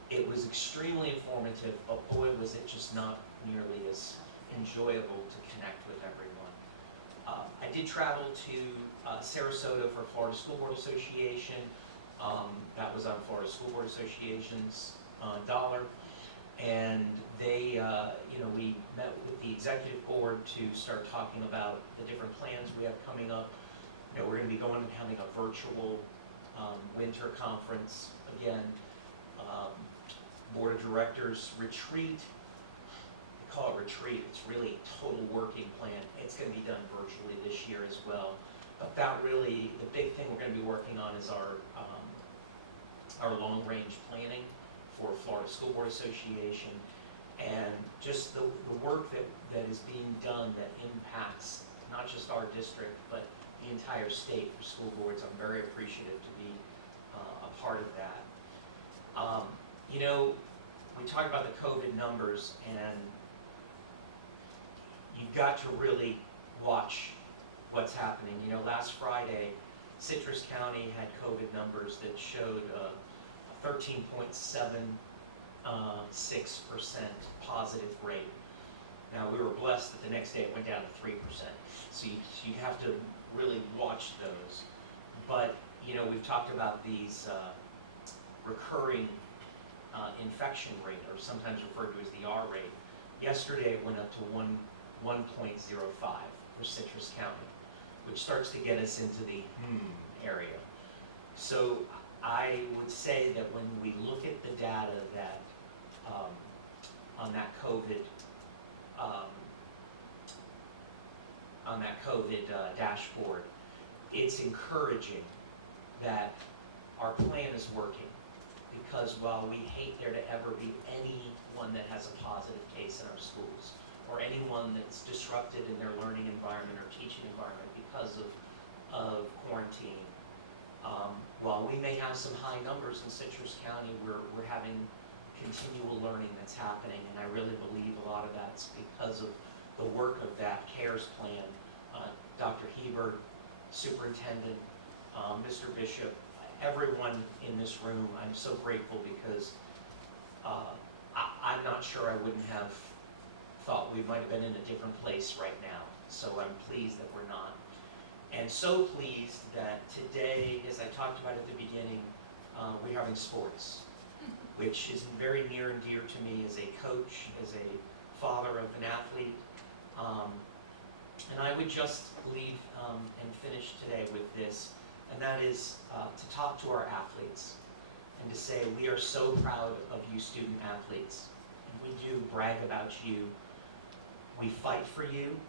it was extremely informative, but boy, was it just not nearly as enjoyable to connect with everyone. I did travel to Sarasota for Florida School Board Association. That was on Florida School Board Association's dollar. And they, we met with the executive board to start talking about the different plans we have coming up. We're going to be going and having a virtual winter conference again. Board of Directors retreat. They call it retreat. It's really a total working plan. It's going to be done virtually this year as well. But that really, the big thing we're going to be working on is our long-range planning for Florida School Board Association, and just the work that is being done that impacts not just our district, but the entire state for school boards. I'm very appreciative to be a part of that. We talked about the COVID numbers, and you've got to really watch what's happening. Last Friday, Citrus County had COVID numbers that showed a 13.76% positive rate. Now, we were blessed that the next day it went down to 3%. So you have to really watch those. But, you know, we've talked about these recurring infection rate, or sometimes referred to as the R rate. Yesterday it went up to 1.05 for Citrus County, which starts to get us into the area. So I would say that when we look at the data that on that COVID dashboard, it's encouraging that our plan is working, because while we hate there to ever be anyone that has a positive case in our schools, or anyone that's disrupted in their learning environment or teaching environment because of quarantine, while we may have some high numbers in Citrus County, we're having continual learning that's happening, and I really believe a lot of that's because of the work of that CARES plan. Dr. Hebert, Superintendent, Mr. Bishop, everyone in this room, I'm so grateful, because I'm not sure I wouldn't have thought we might have been in a different place right now. So I'm pleased that we're not. And so pleased that today, as I talked about at the beginning, we're having sports, which is very near and dear to me as a coach, as a father of an athlete. And I would just leave and finish today with this, and that is to talk to our athletes and to say we are so proud of you student athletes, and we do brag about you. We fight for you,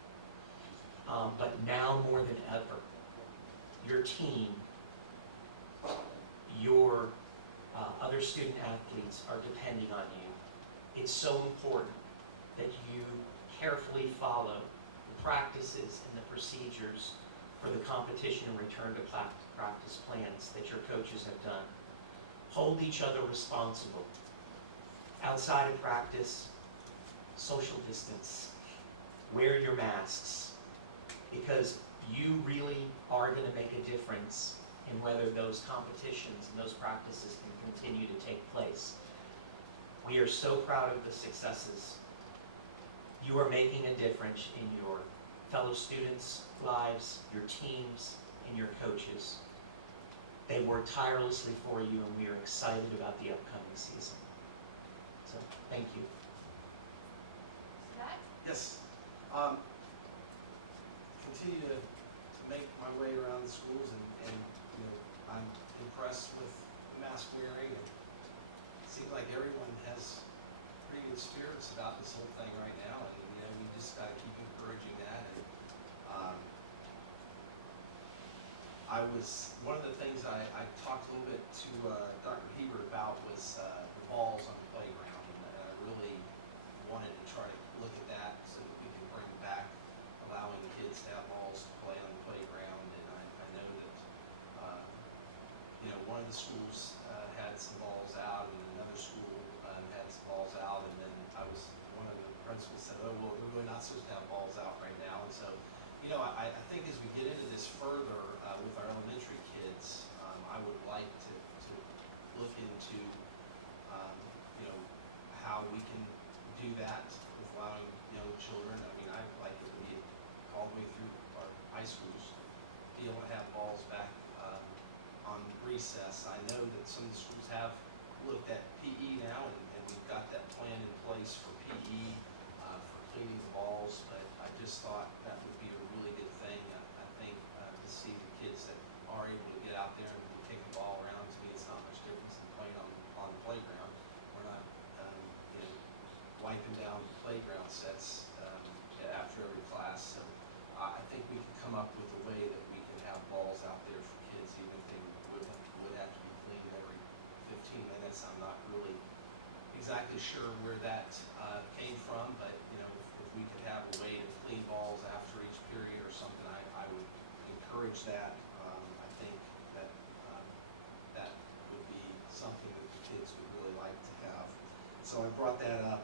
but now more than ever, your team, your other student athletes are depending on you. It's so important that you carefully follow the practices and the procedures for the competition and return to practice plans that your coaches have done. Hold each other responsible. Outside of practice, social distance. Wear your masks, because you really are going to make a difference in whether those competitions and those practices can continue to take place. We are so proud of the successes. You are making a difference in your fellow students' lives, your teams, and your coaches. They work tirelessly for you, and we are excited about the upcoming season. So, thank you. Scott? Yes. Continue to make my way around the schools, and you know, I'm impressed with the mask wearing, and it seems like everyone has pretty good spirits about this whole thing right now, and you know, we just gotta keep encouraging that. And one of the things I talked a little bit to Dr. Hebert about was the balls on the playground, and I really wanted to try to look at that so that we can bring back allowing kids to have balls to play on the playground. And I know that you know, one of the schools had some balls out, and another school had some balls out, and then one of the principals said, oh, well, we're really not supposed to have balls out right now. And so, you know, I think as we get into this further with our elementary kids, I would like to look into you know, how we can do that with allowing young children. I mean, I'd like it to be all the way through our high schools, be able to have balls back on recess. I know that some of the schools have looked at PE now, and we've got that plan in place for PE, for cleaning the balls, but I just thought that would be a really good thing. I think to see the kids that are able to get out there and kick the ball around, to me it's not much difference than playing on the playground. We're not you know, wiping down the playground sets after every class. So I think we can come up with a way that we can have balls out there for kids, even if they would have to be cleaned every 15 minutes. I'm not really exactly sure where that came from, but you know, if we could have a way to clean balls after each period or something, I would encourage that. I think that that would be something that the kids would really like to have. So I brought that up.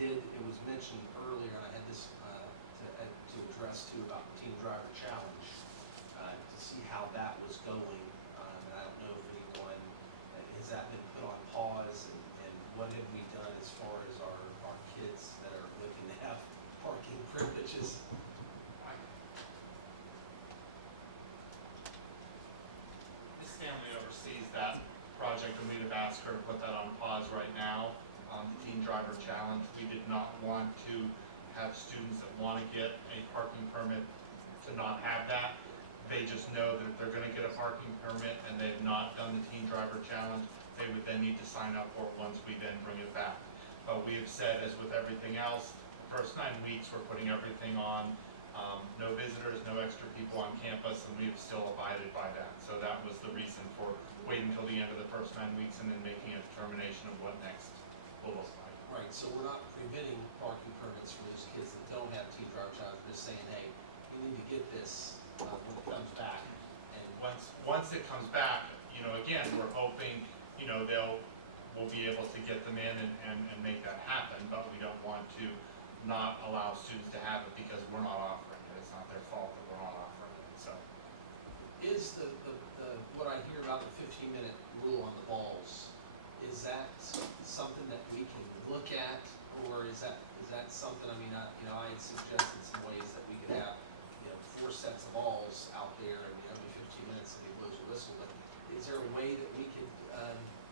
It was mentioned earlier, and I had this to address too, about the Teen Driver Challenge, to see how that was going. And I don't know if anyone, has that been put on pause, and what have we done as far as our kids that are living privileges. This family oversees that project, and we'd have asked her to put that on pause right now. The Teen Driver Challenge, we did not want to have students that want to get a parking permit to not have that. They just know that if they're gonna get a parking permit and they've not done the Teen Driver Challenge, they would then need to sign up for it once we then bring it back. But we have said, as with everything else, the first 9 weeks, we're putting everything on, no visitors, no extra people on campus, and we've still abided by that. So that was the reason for waiting until the end of the first 9 weeks and then making a determination of what next will look like. Right, so we're not preventing parking permits for those kids that don't have Teen Driver Challenge, we're just saying, hey, you need to get this when it comes back. And Once it comes back, you know, again, we're hoping, you know, we'll be able to get them in and make that happen, but we don't want to not allow students to have it because we're not offering it. It's not their fault that we're not offering it, so. is the what I hear about the 15-minute rule on the balls, is that something that we can look at, or is that something, I mean, I had suggested some ways that we could have, 4 sets of balls out there, and every 15 minutes somebody blows a whistle, but is there a way that we could,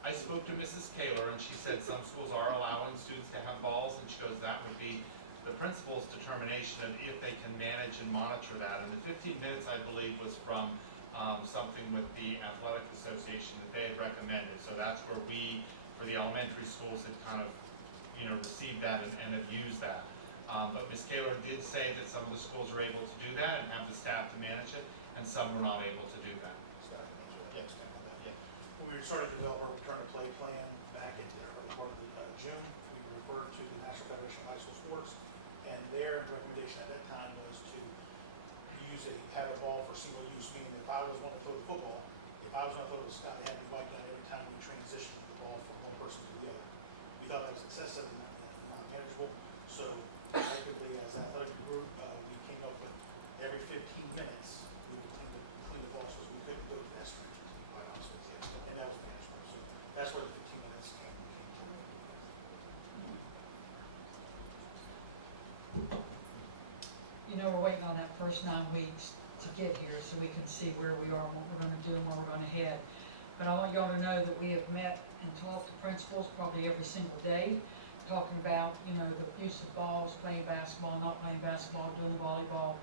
I spoke to Mrs. Kaler, and she said some schools are allowing students to have balls, and she goes, that would be the principal's determination of if they can manage and monitor that. And the 15 minutes, I believe, was from something with the athletic association that they had recommended. So that's where we, for the elementary schools, had kind of, received that and have used that. But Ms. Kaler did say that some of the schools are able to do that and have the staff to manage it, and some were not able to do that. When we started to develop our return to play plan back in the early part of June, we referred to the National Federation of High School Sports, and their recommendation at that time was to have a ball for single use, meaning if I was wanting to throw the football, if I was going to throw the sky, they had to be wiped out every time we transitioned the ball from one person to the other. We thought that was excessive and not manageable, so collectively as an athletic group, we came up with every 15 minutes, we would clean the balls, because we couldn't go to that stretch, to be quite honest with you, and that was manageable, so that's where the 15 minutes came from. We're waiting on that first 9 weeks to get here so we can see where we are, what we're gonna do, and where we're gonna head. But I want y'all to know that we have met and talked to principals probably every single day, talking about, the use of balls, playing basketball, not playing basketball, doing volleyball.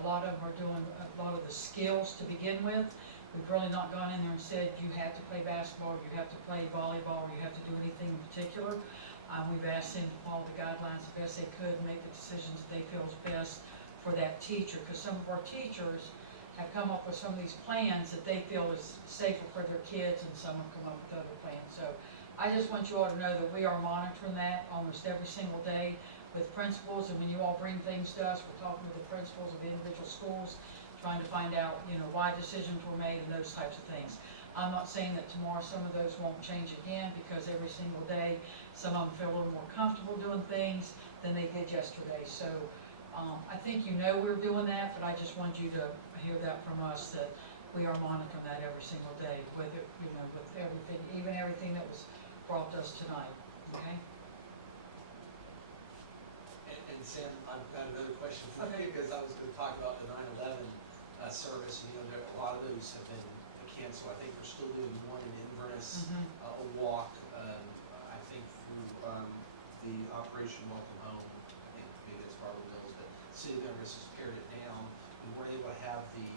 A lot of them are doing a lot of the skills to begin with. We've really not gone in there and said, you have to play basketball, you have to play volleyball, or you have to do anything in particular. We've asked them to follow the guidelines as best they could, make the decisions they feel is best for that teacher, because some of our teachers have come up with some of these plans that they feel is safer for their kids, and some have come up with other plans. So I just want you all to know that we are monitoring that almost every single day with principals, and when you all bring things to us, we're talking with the principals of the individual schools, trying to find out, why decisions were made and those types of things. I'm not saying that tomorrow some of those won't change again, because every single day, some of them feel a little more comfortable doing things than they did yesterday. So I think we're doing that, but I just want you to hear that from us, that we are monitoring that every single day with it, with everything, even everything that was brought to us tonight, okay? and Sam, I've got another question for you, because I was gonna talk about the 9/11 service, and a lot of those have been canceled. I think we're still doing one in Inverness, a walk, I think through the Operation Welcome Home. I think maybe it's Barlow Mills, but City of Inverness has pared it down. We weren't able to have the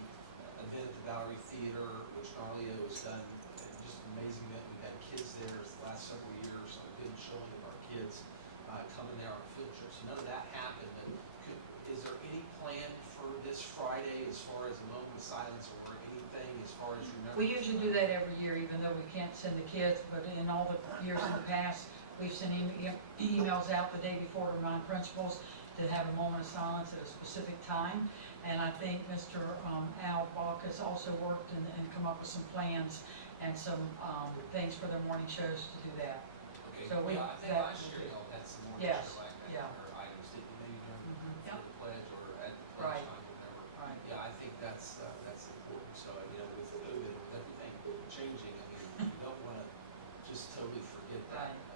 event at the Gallery Theater, which Narlio has done, just an amazing event. We've had kids there the last several years, a good showing of our kids coming there on field trips. None of that happened, but is there any plan for this Friday as far as a moment of silence, or anything as far as remembering? We usually do that every year, even though we can't send the kids, but in all the years in the past, we've sent emails out the day before to remind principals to have a moment of silence at a specific time. And I think Mr. Al Bach has also worked and come up with some plans and some things for their morning shows to do that. Okay, So I think last year y'all had some more Yes, or items that you maybe during the pledge or at the pledge Right. time, whatever. Right. Yeah, I think that's important. So, with COVID, with everything changing, you don't want to just totally forget that. Right.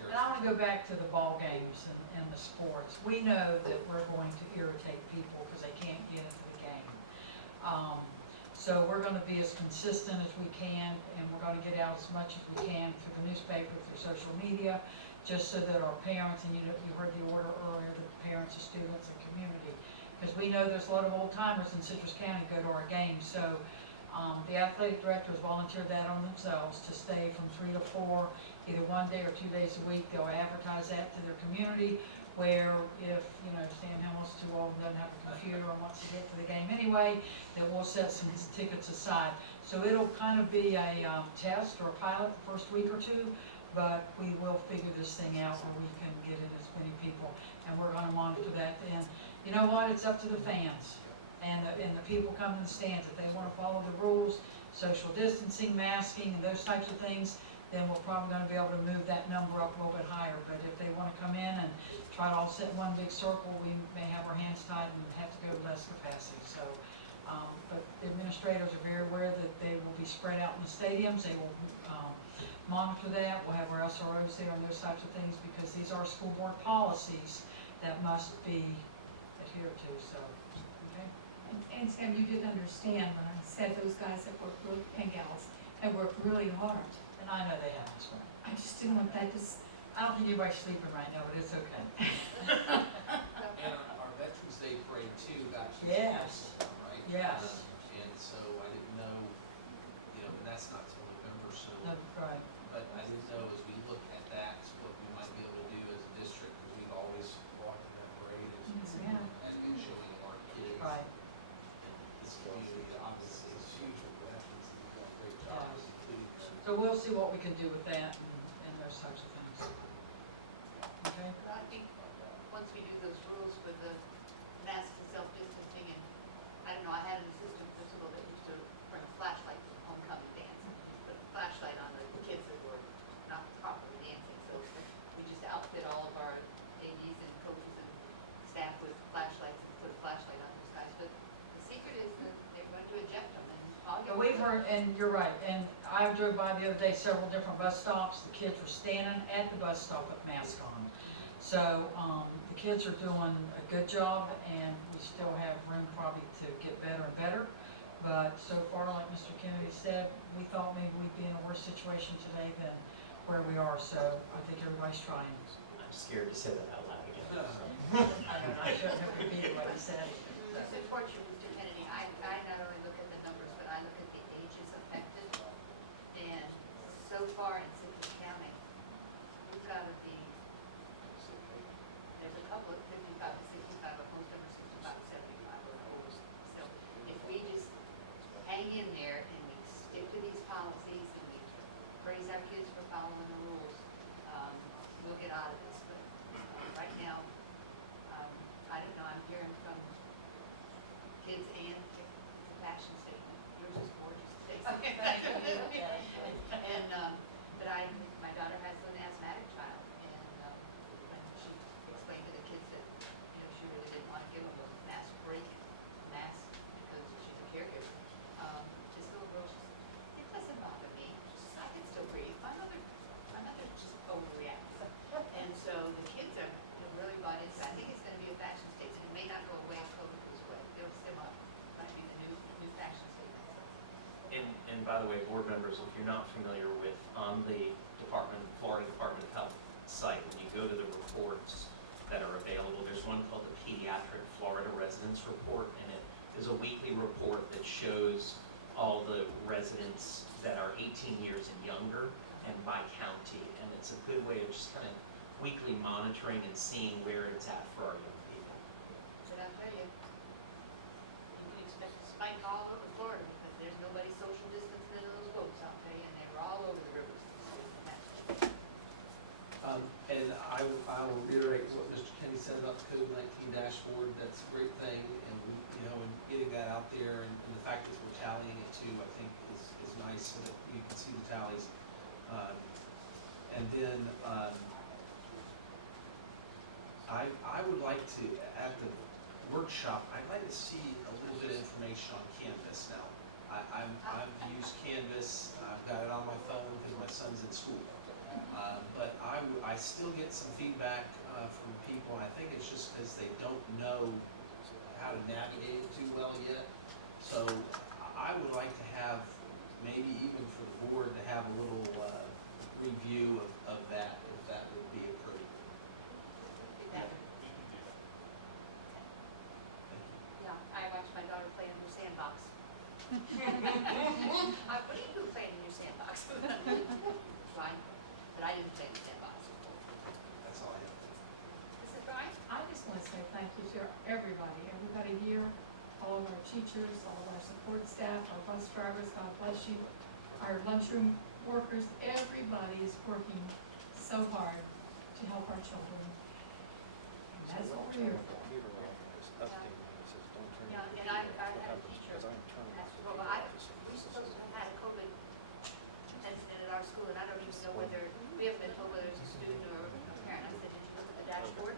Terry, And I wanna go back to the ball games and the sports. We know that we're going to irritate people because they can't get into the game. So we're gonna be as consistent as we can, and we're gonna get out as much as we can through the newspaper, through social media, just so that our parents, and you know, you heard the order earlier, that parents, the students, and community, because we know there's a lot of old timers in Citrus County go to our games, so the athletic directors volunteered that on themselves to stay from 3 to 4, either 1 day or 2 days a week. They'll advertise that to their community, where if, you know, Stan Hamill's too old and doesn't have a computer and wants to get to the game anyway, then we'll set some tickets aside. So it'll kind of be a test or a pilot the first week or two, but we will figure this thing out where we can get in as many people, and we're gonna monitor that. And you know what, it's up to the fans and the people coming in the stands. If they wanna follow the rules, social distancing, masking, and those types of things, then we're probably gonna be able to move that number up a little bit higher. But if they wanna come in and try to all sit in one big circle, we may have our hands tied and have to go to less capacity. So, but the administrators are very aware that they will be spread out in the stadiums. They will monitor that. We'll have our SROs there and those types of things, because these are school board policies that must be adhered to, so, okay? And Sam, you did understand when I said those guys that work really, and gals, that work really hard. And I know they have this one. I just didn't want that to, I don't think anybody's sleeping right now, but it's okay. And our Veterans Day parade too got Yes. canceled, right? Yes. And so I didn't know, you know, and that's not till November, so, No, right. but I didn't know as we look at that, what we might be able to do as a district, because we've always walked in that parade Yes, we and, have. and showing our kids. Right. And this community obviously is huge with veterans, and you've done a great job Yes. with including them. So we'll see what we can do with that and those types of things. Okay? But I think once we do those rules with the mask and self-distancing, and I don't know, I had an assistant principal that used to bring a flashlight to the homecoming dance, and put a flashlight on the kids that were not properly dancing. So we just outfit all of our ADs and coaches and staff with flashlights and put a flashlight on those guys. But the secret is that they're going to eject them, and all And we've heard, and you're right, and I drove by the other day several different bus stops. The kids were standing at the bus stop with masks on. So, the kids are doing a good job, and we still have room probably to get better and better. But so far, like Mr. Kennedy said, we thought maybe we'd be in a worse situation today than where we are, so I think everybody's trying. I'm scared to say that out loud again. so. I know, I shouldn't have repeated what he said. It's unfortunate, Mr. Kennedy, I not only look at the numbers, but I look at the ages affected. And so far in Citrus County, we've got to be, there's a couple of 55 to 65, but most of them are 65 to 75 or older. So if we just hang in there and we stick to these policies and we praise our kids for following the rules, we'll get out of this. But right now, I don't know, I'm hearing from kids and the fashion statement. Yours is gorgeous, Stacy. And, but my daughter has an asthmatic child, and she explained to the kids that, you know, she really didn't want to give them a mask break, mask, because she's a caregiver. This little girl, she said, it doesn't bother me. She says, I can still breathe. My mother just overreacts. And so the kids are really bought into it. I think it's going to be a fashion statement. It may not go away if COVID goes away. It'll still might be the new fashion statement. And by the way, board members, if you're not familiar with, on the Florida Department of Health site, when you go to the reports that are available, there's one called the Pediatric Florida Residence Report, and it is a weekly report that shows all the residents that are 18 years and younger and by county. And it's a good way of just kind of weekly monitoring and seeing where it's at for our young people. But I'll tell you, you can expect a spike all over Florida because there's nobody social distancing in those boats, I'll tell you, and they're all over the rivers. And I will reiterate what Mr. Kenny said about the COVID-19 dashboard. That's a great thing, and we, you know, and getting that out there, and the fact that we're tallying it too, I think is nice, so that you can see the tallies. And then, I would like to, at the workshop, I'd like to see a little bit of information on Canvas now. I've used Canvas, I've got it on my phone because my son's in school. But I I still get some feedback, from people, and I think it's just because they don't know how to navigate it too well yet. So I would like to have, maybe even for the board, to have a little, review of that, if that would be appropriate. That- Thank you. Yeah, I watched my daughter play in her sandbox. What do you do playing in your sandbox? Fine, but I didn't play in the sandbox. That's all I have. Mrs. Bryan? I just want to say thank you to everybody here, all of our teachers, all of our support staff, our bus drivers, God bless you, our lunchroom workers, everybody is working so hard to help our children. And that's what we're here for. Yeah, and I had a teacher ask, well, we supposed to have had a COVID incident at our school, and I don't even know whether, we haven't been told whether it's a student or a parent. I said, did you look at the dashboard?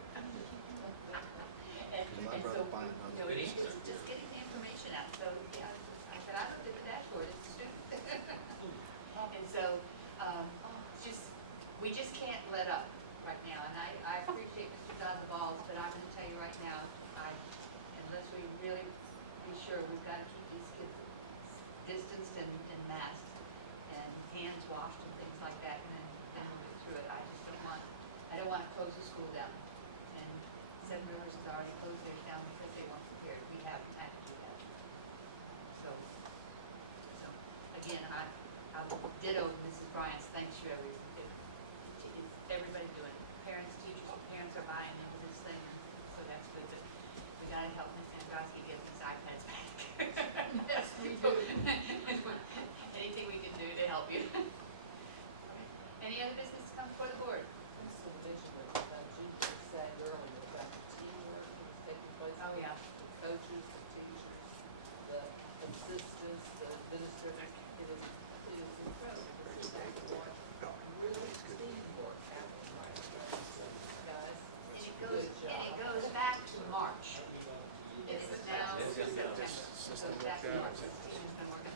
And so, it's just getting the information out, so, yeah, I said, I looked at the dashboard, it's a student. And so, we just can't let up right now, and I appreciate Mr. Balls, but I'm gonna tell you right now, unless we really be sure, we've gotta keep these kids distanced and masked and hands washed and things like that, and then move it through it. I don't wanna close the school down. And Seven Rivers has already closed theirs down because they weren't prepared. We haven't had to do that. So again, I will ditto Mrs. Bryant's thanks to everybody. It's everybody doing it. Parents, teachers, parents are buying into this thing, so that's good. But we gotta help Ms. Androsky get these iPads back. Yes, we do. Anything we can do to help you. Any other business to come before the board? I just want to mention that Judy was saying earlier about the teamwork that's taking place. Oh, yeah. The coaches, the teachers, the assistants, the administrators. It is incredible. It's really teamwork happening right now. Guys, And it goes back to March. It's now September. It goes back to March. This team's been working